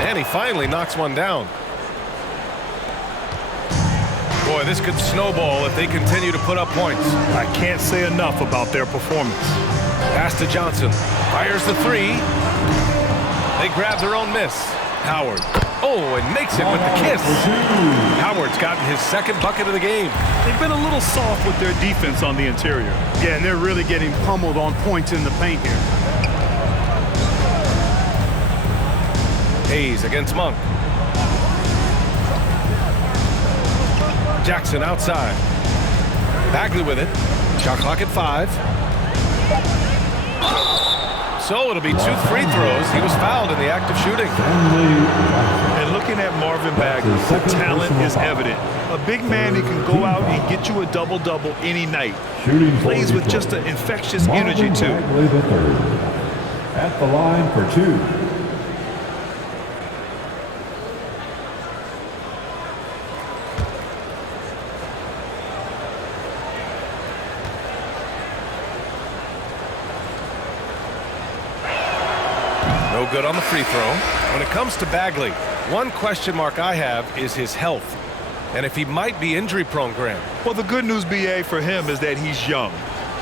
And he finally knocks one down. Boy, this could snowball if they continue to put up points. I can't say enough about their performance. Pass to Johnson. Fires the three. They grab their own miss. Howard. Oh, and makes it with the kiss. Howard's gotten his second bucket of the game. They've been a little soft with their defense on the interior. Yeah, and they're really getting pummeled on points in the paint here. Hayes against Monk. Jackson outside. Bagley with it. Shot clock at 5. So it'll be 2 free throws. He was fouled in the act of shooting. And looking at Marvin Bagley, the talent is evident. A big man who can go out and get you a double-double any night. Plays with just an infectious energy, too. At the line for 2. No good on the free throw. When it comes to Bagley, one question mark I have is his health. And if he might be injury prone, Graham. Well, the good news, BA, for him is that he's young.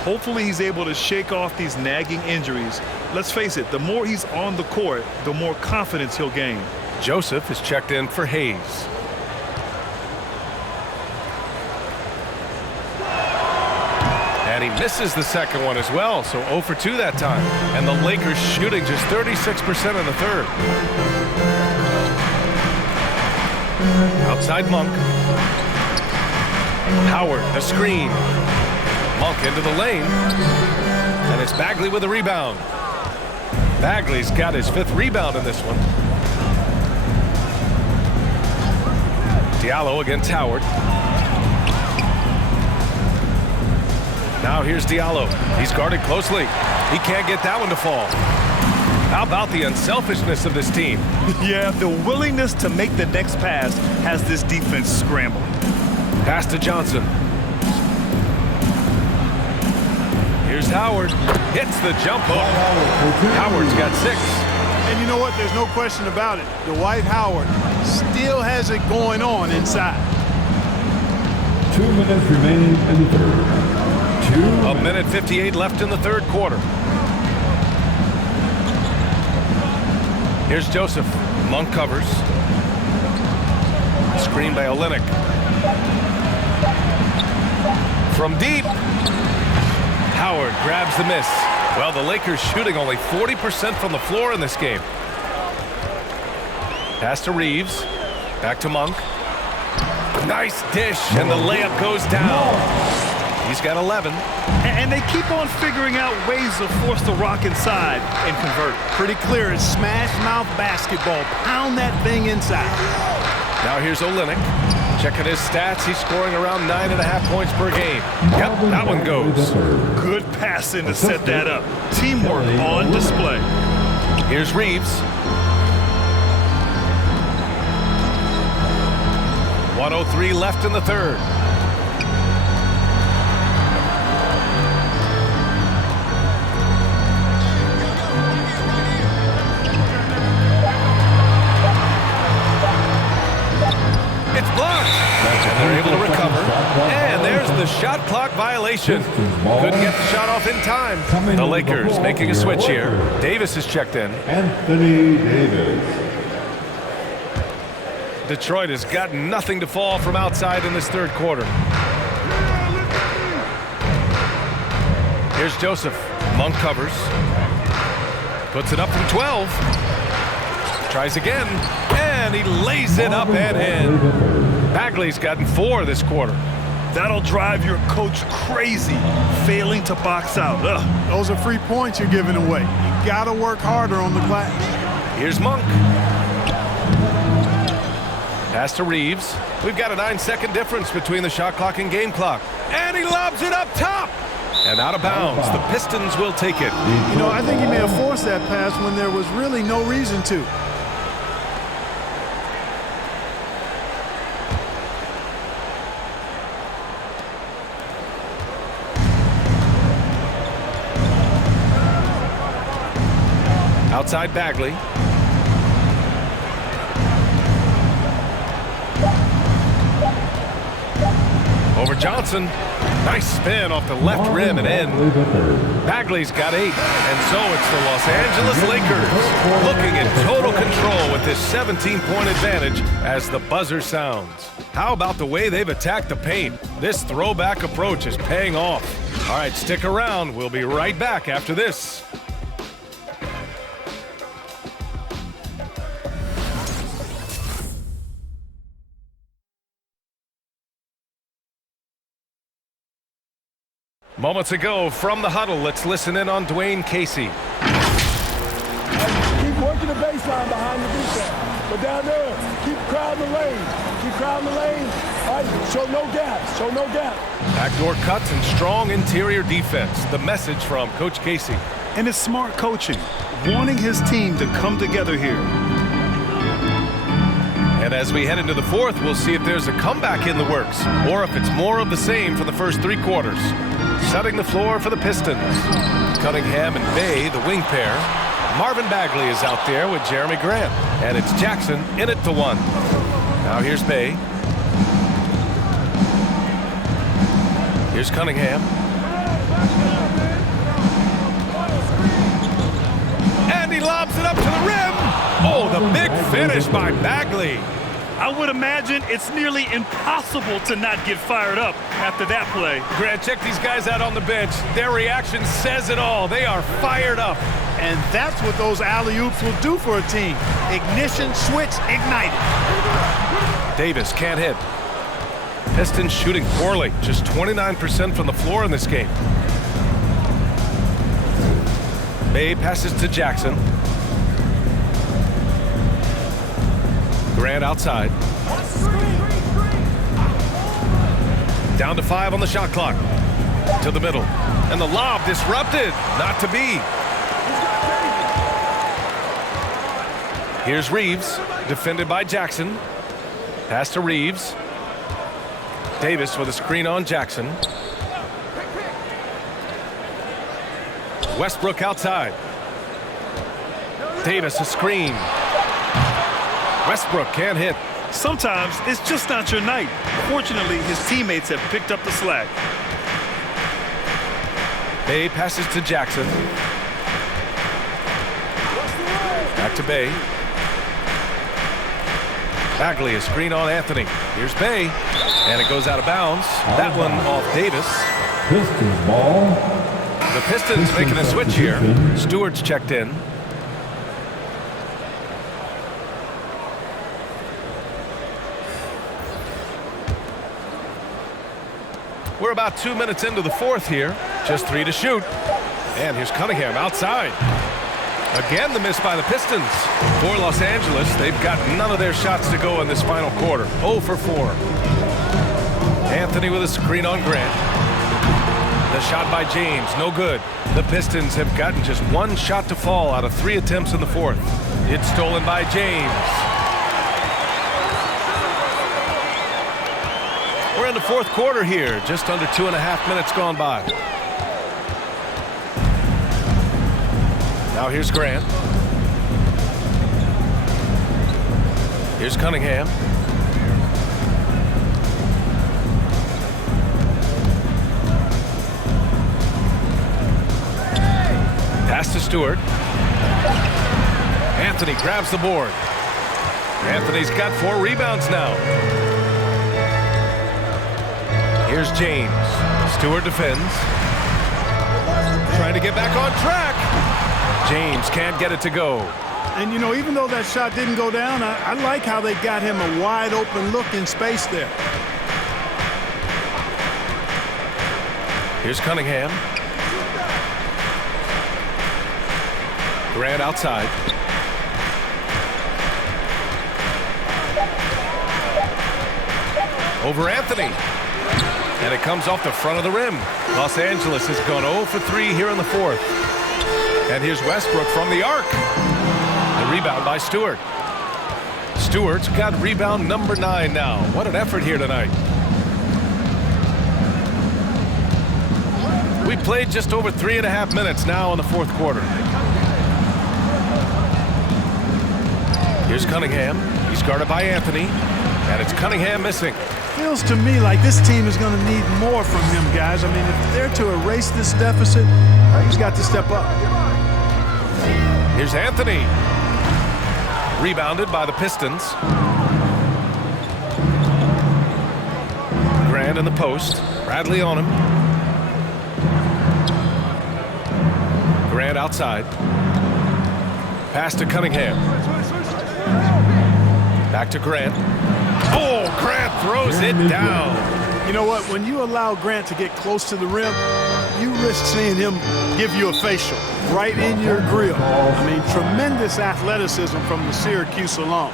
Hopefully he's able to shake off these nagging injuries. Let's face it, the more he's on the court, the more confidence he'll gain. Joseph is checked in for Hayes. And he misses the second one as well, so 0 for 2 that time. And the Lakers shooting just 36% in the third. Outside Monk. Howard, the screen. Monk into the lane. And it's Bagley with a rebound. Bagley's got his 5th rebound in this one. Diallo against Howard. Now here's Diallo. He's guarded closely. He can't get that one to fall. How about the unselfishness of this team? Yeah, the willingness to make the next pass has this defense scrambling. Pass to Johnson. Here's Howard. Hits the jump hook. Howard's got 6. And you know what? There's no question about it. Dwight Howard still has it going on inside. 2 minutes remaining in the third. 1 minute 58 left in the third quarter. Here's Joseph. Monk covers. Screen by Olynyk. From deep. Howard grabs the miss. Well, the Lakers shooting only 40% from the floor in this game. Pass to Reeves. Back to Monk. Nice dish, and the layup goes down. He's got 11. And they keep on figuring out ways to force the rock inside and convert. Pretty clear. It's smash mouth basketball. Pound that thing inside. Now here's Olynyk. Checking his stats. He's scoring around 9.5 points per game. Yep, that one goes. Good passing to set that up. Teamwork on display. Here's Reeves. 1:03 left in the third. It's blocked. And they're able to recover. And there's the shot clock violation. Couldn't get the shot off in time. The Lakers making a switch here. Davis is checked in. Anthony Davis. Detroit has got nothing to fall from outside in this third quarter. Here's Joseph. Monk covers. Puts it up from 12. Tries again. And he lays it up and in. Bagley's gotten 4 this quarter. That'll drive your coach crazy, failing to box out. Ugh. Those are free points you're giving away. You got to work harder on the glass. Here's Monk. Pass to Reeves. We've got a 9-second difference between the shot clock and game clock. And he lobs it up top. And out of bounds. The Pistons will take it. You know, I think he may have forced that pass when there was really no reason to. Outside Bagley. Over Johnson. Nice spin off the left rim and in. Bagley's got 8. And so it's the Los Angeles Lakers looking in total control with this 17-point advantage as the buzzer sounds. How about the way they've attacked the paint? This throwback approach is paying off. All right, stick around. We'll be right back after this. Moments ago from the huddle, let's listen in on Dwayne Casey. Keep working the baseline behind the defense. But down there, keep crowding the lane. Keep crowding the lane. All right, show no gaps. Show no gaps. Backdoor cuts and strong interior defense. The message from Coach Casey. And it's smart coaching, wanting his team to come together here. And as we head into the fourth, we'll see if there's a comeback in the works or if it's more of the same for the first 3 quarters. Setting the floor for the Pistons. Cunningham and Bay, the wing pair. Marvin Bagley is out there with Jeremy Grant. And it's Jackson in it to 1. Now here's Bay. Here's Cunningham. And he lobs it up to the rim. Oh, the big finish by Bagley. I would imagine it's nearly impossible to not get fired up after that play. Grant, check these guys out on the bench. Their reaction says it all. They are fired up. And that's what those alley-oops will do for a team. Ignition switch ignited. Davis can't hit. Pistons shooting poorly. Just 29% from the floor in this game. Bay passes to Jackson. Grant outside. Down to 5 on the shot clock. To the middle. And the lob disrupted. Not to be. Here's Reeves. Defended by Jackson. Pass to Reeves. Davis with a screen on Jackson. Westbrook outside. Davis a screen. Westbrook can't hit. Sometimes it's just not your night. Fortunately, his teammates have picked up the slack. Bay passes to Jackson. Back to Bay. Bagley a screen on Anthony. Here's Bay. And it goes out of bounds. That one off Davis. Pistons ball. The Pistons making a switch here. Stewart's checked in. We're about 2 minutes into the fourth here. Just 3 to shoot. And here's Cunningham outside. Again, the miss by the Pistons. For Los Angeles, they've got none of their shots to go in this final quarter. 0 for 4. Anthony with a screen on Grant. The shot by James, no good. The Pistons have gotten just 1 shot to fall out of 3 attempts in the fourth. It's stolen by James. We're in the fourth quarter here, just under 2.5 minutes gone by. Now here's Grant. Here's Cunningham. Pass to Stewart. Anthony grabs the board. Anthony's got 4 rebounds now. Here's James. Stewart defends. Trying to get back on track. James can't get it to go. And, you know, even though that shot didn't go down, I like how they got him a wide open look in space there. Here's Cunningham. Grant outside. Over Anthony. And it comes off the front of the rim. Los Angeles has gone 0 for 3 here in the fourth. And here's Westbrook from the arc. The rebound by Stewart. Stewart's got rebound number 9 now. What an effort here tonight. We played just over 3.5 minutes now in the fourth quarter. Here's Cunningham. He's guarded by Anthony. And it's Cunningham missing. Feels to me like this team is going to need more from him, guys. I mean, if they're to erase this deficit, he's got to step up. Here's Anthony. Rebounded by the Pistons. Grant in the post. Bradley on him. Grant outside. Pass to Cunningham. Back to Grant. Oh, Grant throws it down. You know what? When you allow Grant to get close to the rim, you risk seeing him give you a facial right in your grill. I mean, tremendous athleticism from the Syracuse alum.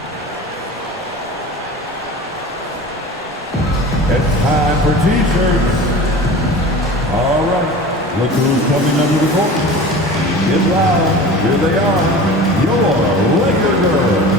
It's time for T-shirts. All right, look who's coming under the court. Get loud. Here they are, your Laker girls.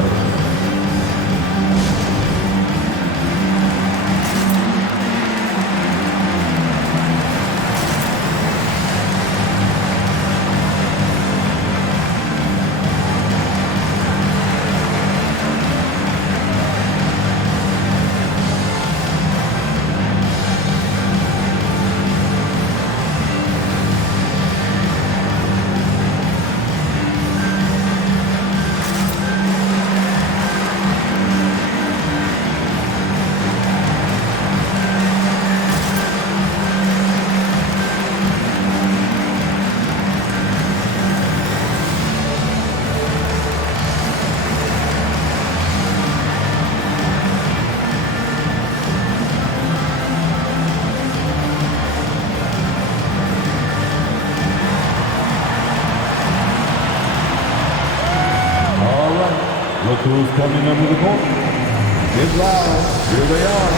Look who's coming under the court. Get loud. Here they are,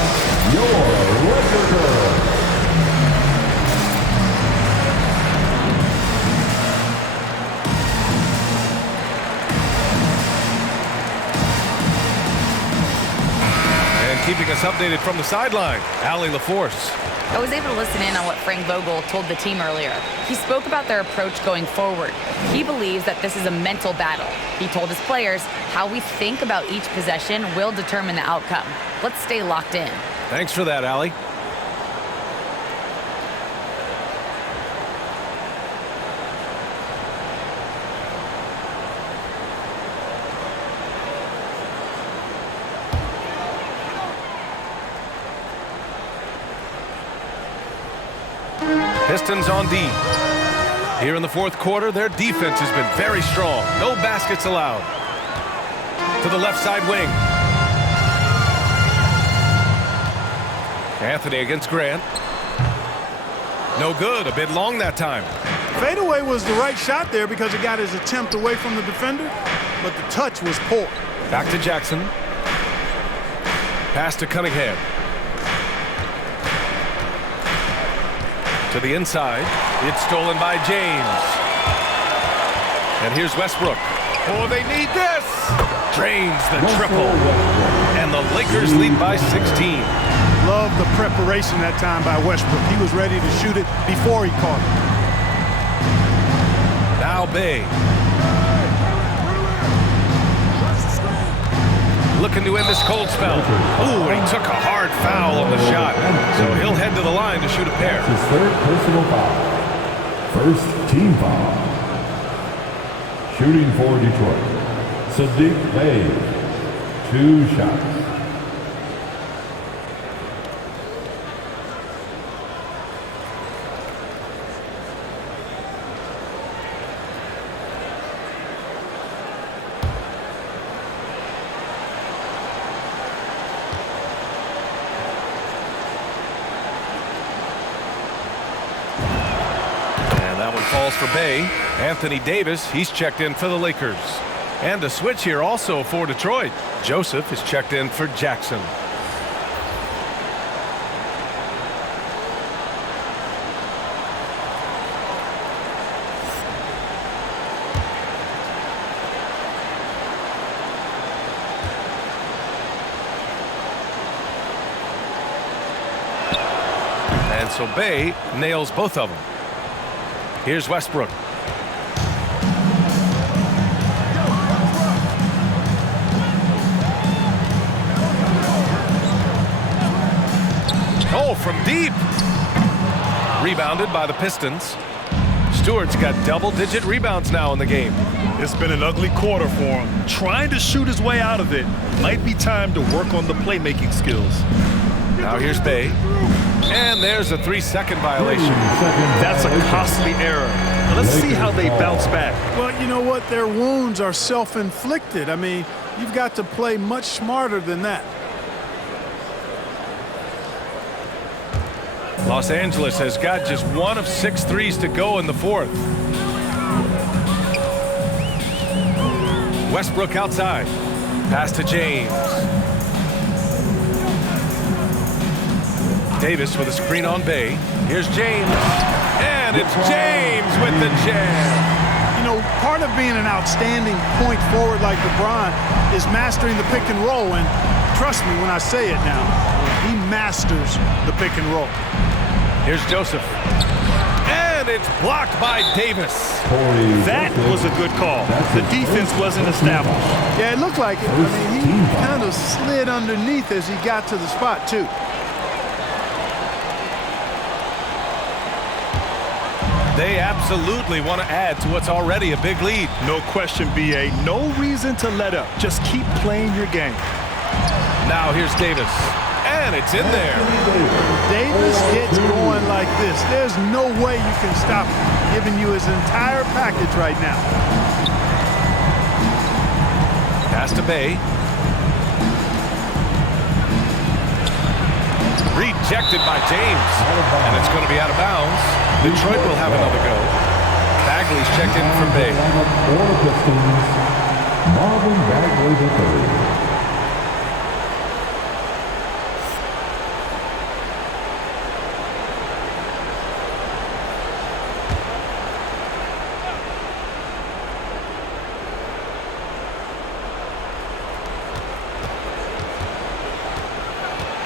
your Laker girls. And keeping us updated from the sideline, Allie LaForce. I was able to listen in on what Frank Vogel told the team earlier. He spoke about their approach going forward. He believes that this is a mental battle. He told his players how we think about each possession will determine the outcome. Let's stay locked in. Thanks for that, Allie. Pistons on D. Here in the fourth quarter, their defense has been very strong. No baskets allowed. To the left side wing. Anthony against Grant. No good. A bit long that time. Fadeaway was the right shot there because it got his attempt away from the defender, but the touch was poor. Back to Jackson. Pass to Cunningham. To the inside. It's stolen by James. And here's Westbrook. Oh, they need this. Drains the triple. And the Lakers lead by 16. Love the preparation that time by Westbrook. He was ready to shoot it before he caught it. Now Bay. Looking to end this cold spell. Ooh, he took a hard foul on the shot. So he'll head to the line to shoot a pair. His third personal foul. First team foul. Shooting for Detroit, Sadiq Bey. 2 shots. That one falls for Bay. Anthony Davis, he's checked in for the Lakers. And a switch here also for Detroit. Joseph is checked in for Jackson. And so Bay nails both of them. Here's Westbrook. Oh, from deep. Rebounded by the Pistons. Stewart's got double-digit rebounds now in the game. It's been an ugly quarter for him. Trying to shoot his way out of it. Might be time to work on the playmaking skills. Now here's Bay. And there's a 3-second violation. That's a costly error. Now let's see how they bounce back. Well, you know what? Their wounds are self-inflicted. I mean, you've got to play much smarter than that. Los Angeles has got just 1 of 6 threes to go in the fourth. Westbrook outside. Pass to James. Davis with a screen on Bay. Here's James. And it's James with the jam. You know, part of being an outstanding point forward like LeBron is mastering the pick and roll. And trust me when I say it now, he masters the pick and roll. Here's Joseph. And it's blocked by Davis. That was a good call. The defense wasn't established. Yeah, it looked like it. I mean, he kind of slid underneath as he got to the spot, too. They absolutely want to add to what's already a big lead. No question, B.A. No reason to let up. Just keep playing your game. Now here's Davis. And it's in there. Davis gets going like this. There's no way you can stop him, giving you his entire package right now. Pass to Bay. Rejected by James. And it's going to be out of bounds. Detroit will have another go. Bagley's checked in for Bay. Marvin Bagley III.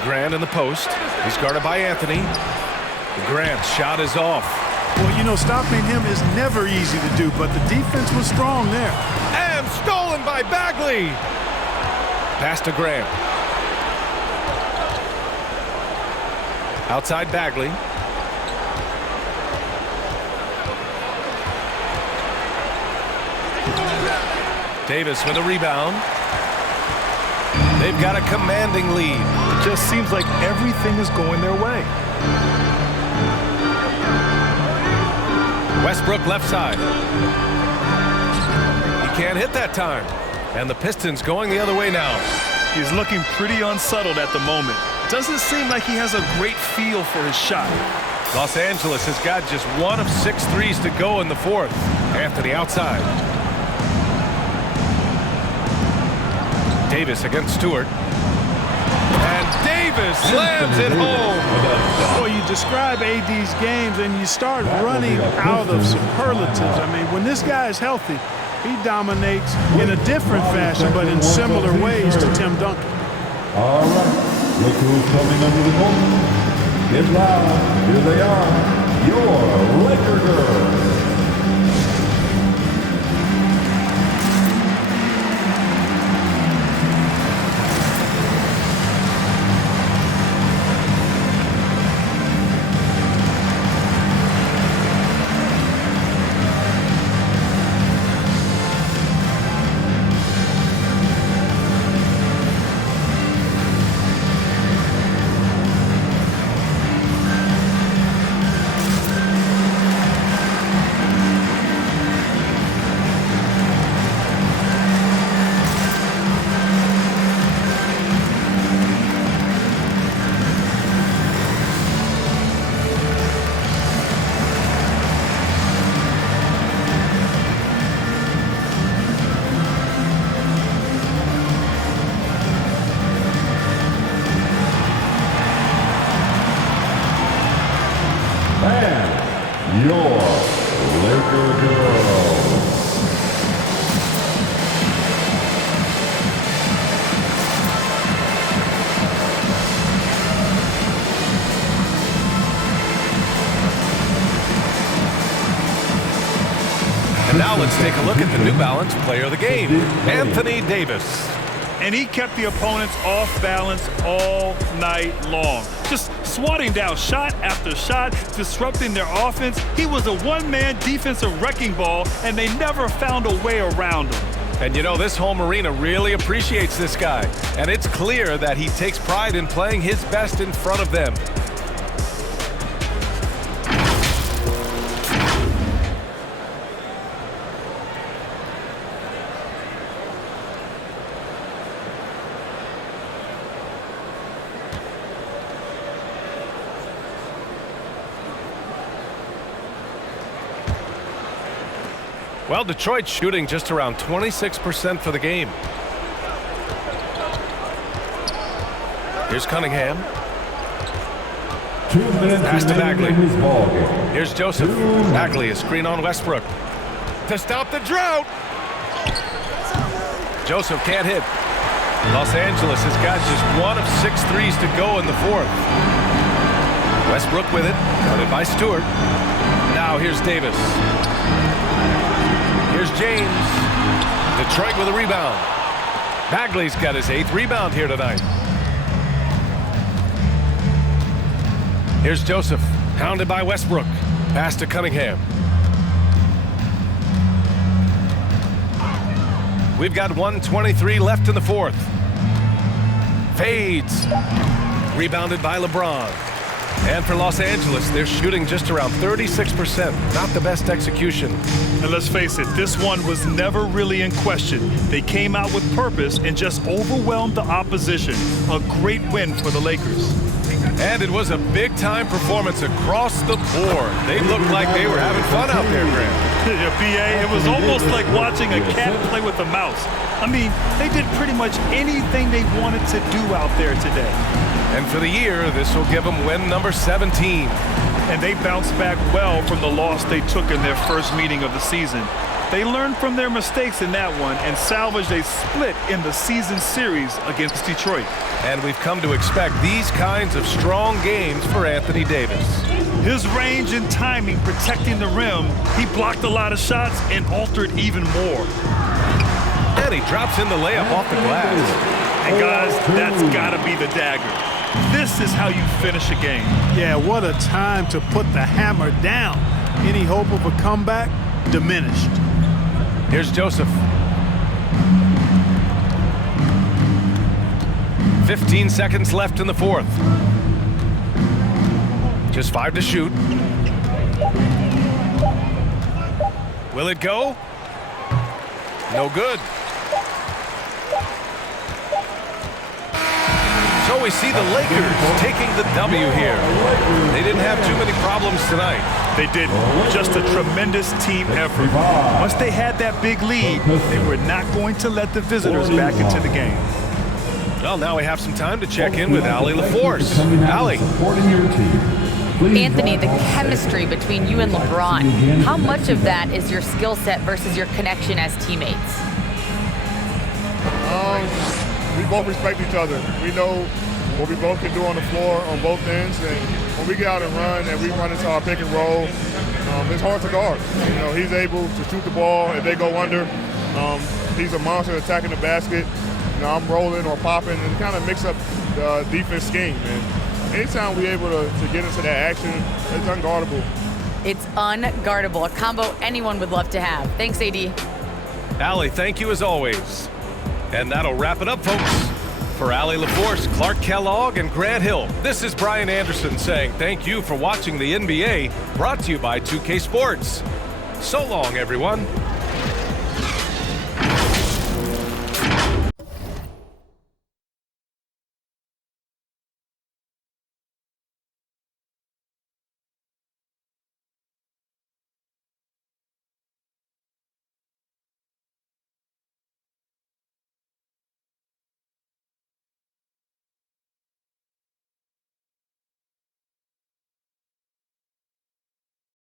Grant in the post. He's guarded by Anthony. Grant's shot is off. Well, you know, stopping him is never easy to do, but the defense was strong there. And stolen by Bagley. Pass to Grant. Outside Bagley. Davis with a rebound. They've got a commanding lead. It just seems like everything is going their way. Westbrook left side. He can't hit that time. And the Pistons going the other way now. He's looking pretty unsettled at the moment. Doesn't seem like he has a great feel for his shot. Los Angeles has got just 1 of 6 threes to go in the fourth. Anthony outside. Davis against Stewart. And Davis slams it home. Boy, you describe AD's games and you start running out of superlatives. I mean, when this guy is healthy, he dominates in a different fashion, but in similar ways to Tim Duncan. All right, look who's coming under the goal. Get loud. Here they are, your Laker girls. take a look at the New Balance Player of the Game, Anthony Davis. And he kept the opponents off balance all night long. Just swatting down shot after shot, disrupting their offense. He was a one-man defensive wrecking ball, and they never found a way around him. And you know, this home arena really appreciates this guy. And it's clear that he takes pride in playing his best in front of them. Well, Detroit's shooting just around 26% for the game. Here's Cunningham. 2 minutes Pass to Bagley. in this ball game. Here's Joseph. Bagley, a screen on Westbrook. To stop the drought. Joseph can't hit. Los Angeles has got just 1 of 6 threes to go in the fourth. Westbrook with it. Guarded by Stewart. Now here's Davis. Here's James. Detroit with a rebound. Bagley's got his 8th rebound here tonight. Here's Joseph. Hounded by Westbrook. Pass to Cunningham. We've got 1:23 left in the fourth. Fades. Rebounded by LeBron. And for Los Angeles, they're shooting just around 36%. Not the best execution. And let's face it, this one was never really in question. They came out with purpose and just overwhelmed the opposition. A great win for the Lakers. And it was a big-time performance across the board. They looked like they were having fun out there, Graham. Yeah, B.A., it was almost like watching a cat play with a mouse. I mean, they did pretty much anything they wanted to do out there today. And for the year, this will give them win number 17. And they bounced back well from the loss they took in their first meeting of the season. They learned from their mistakes in that one and salvaged a split in the season series against Detroit. And we've come to expect these kinds of strong games for Anthony Davis. His range and timing protecting the rim, he blocked a lot of shots and altered even more. And he drops in the layup off the glass. And guys, that's got to be the dagger. This is how you finish a game. Yeah, what a time to put the hammer down. Any hope of a comeback diminished. Here's Joseph. 15 seconds left in the fourth. Just 5 to shoot. Will it go? No good. So we see the Lakers taking the W here. They didn't have too many problems tonight. They did just a tremendous team effort. Once they had that big lead, they were not going to let the visitors back into the game. Well, now we have some time to check in with Allie LaForce. Allie. Anthony, the chemistry between you and LeBron, how much of that is your skill set versus your connection as teammates? We both respect each other. We know what we both can do on the floor on both ends, and when we get out and run and we run into our pick and roll, it's hard to guard. You know, he's able to shoot the ball if they go under. He's a monster attacking the basket. You know, I'm rolling or popping and kind of mix up the defense scheme. And anytime we're able to get into that action, it's unguardable. It's unguardable, a combo anyone would love to have. Thanks, AD. Allie, thank you as always. And that'll wrap it up, folks. For Allie LaForce, Clark Kellogg, and Grant Hill, this is Brian Anderson saying thank you for watching the NBA, brought to you by 2K Sports. So long, everyone.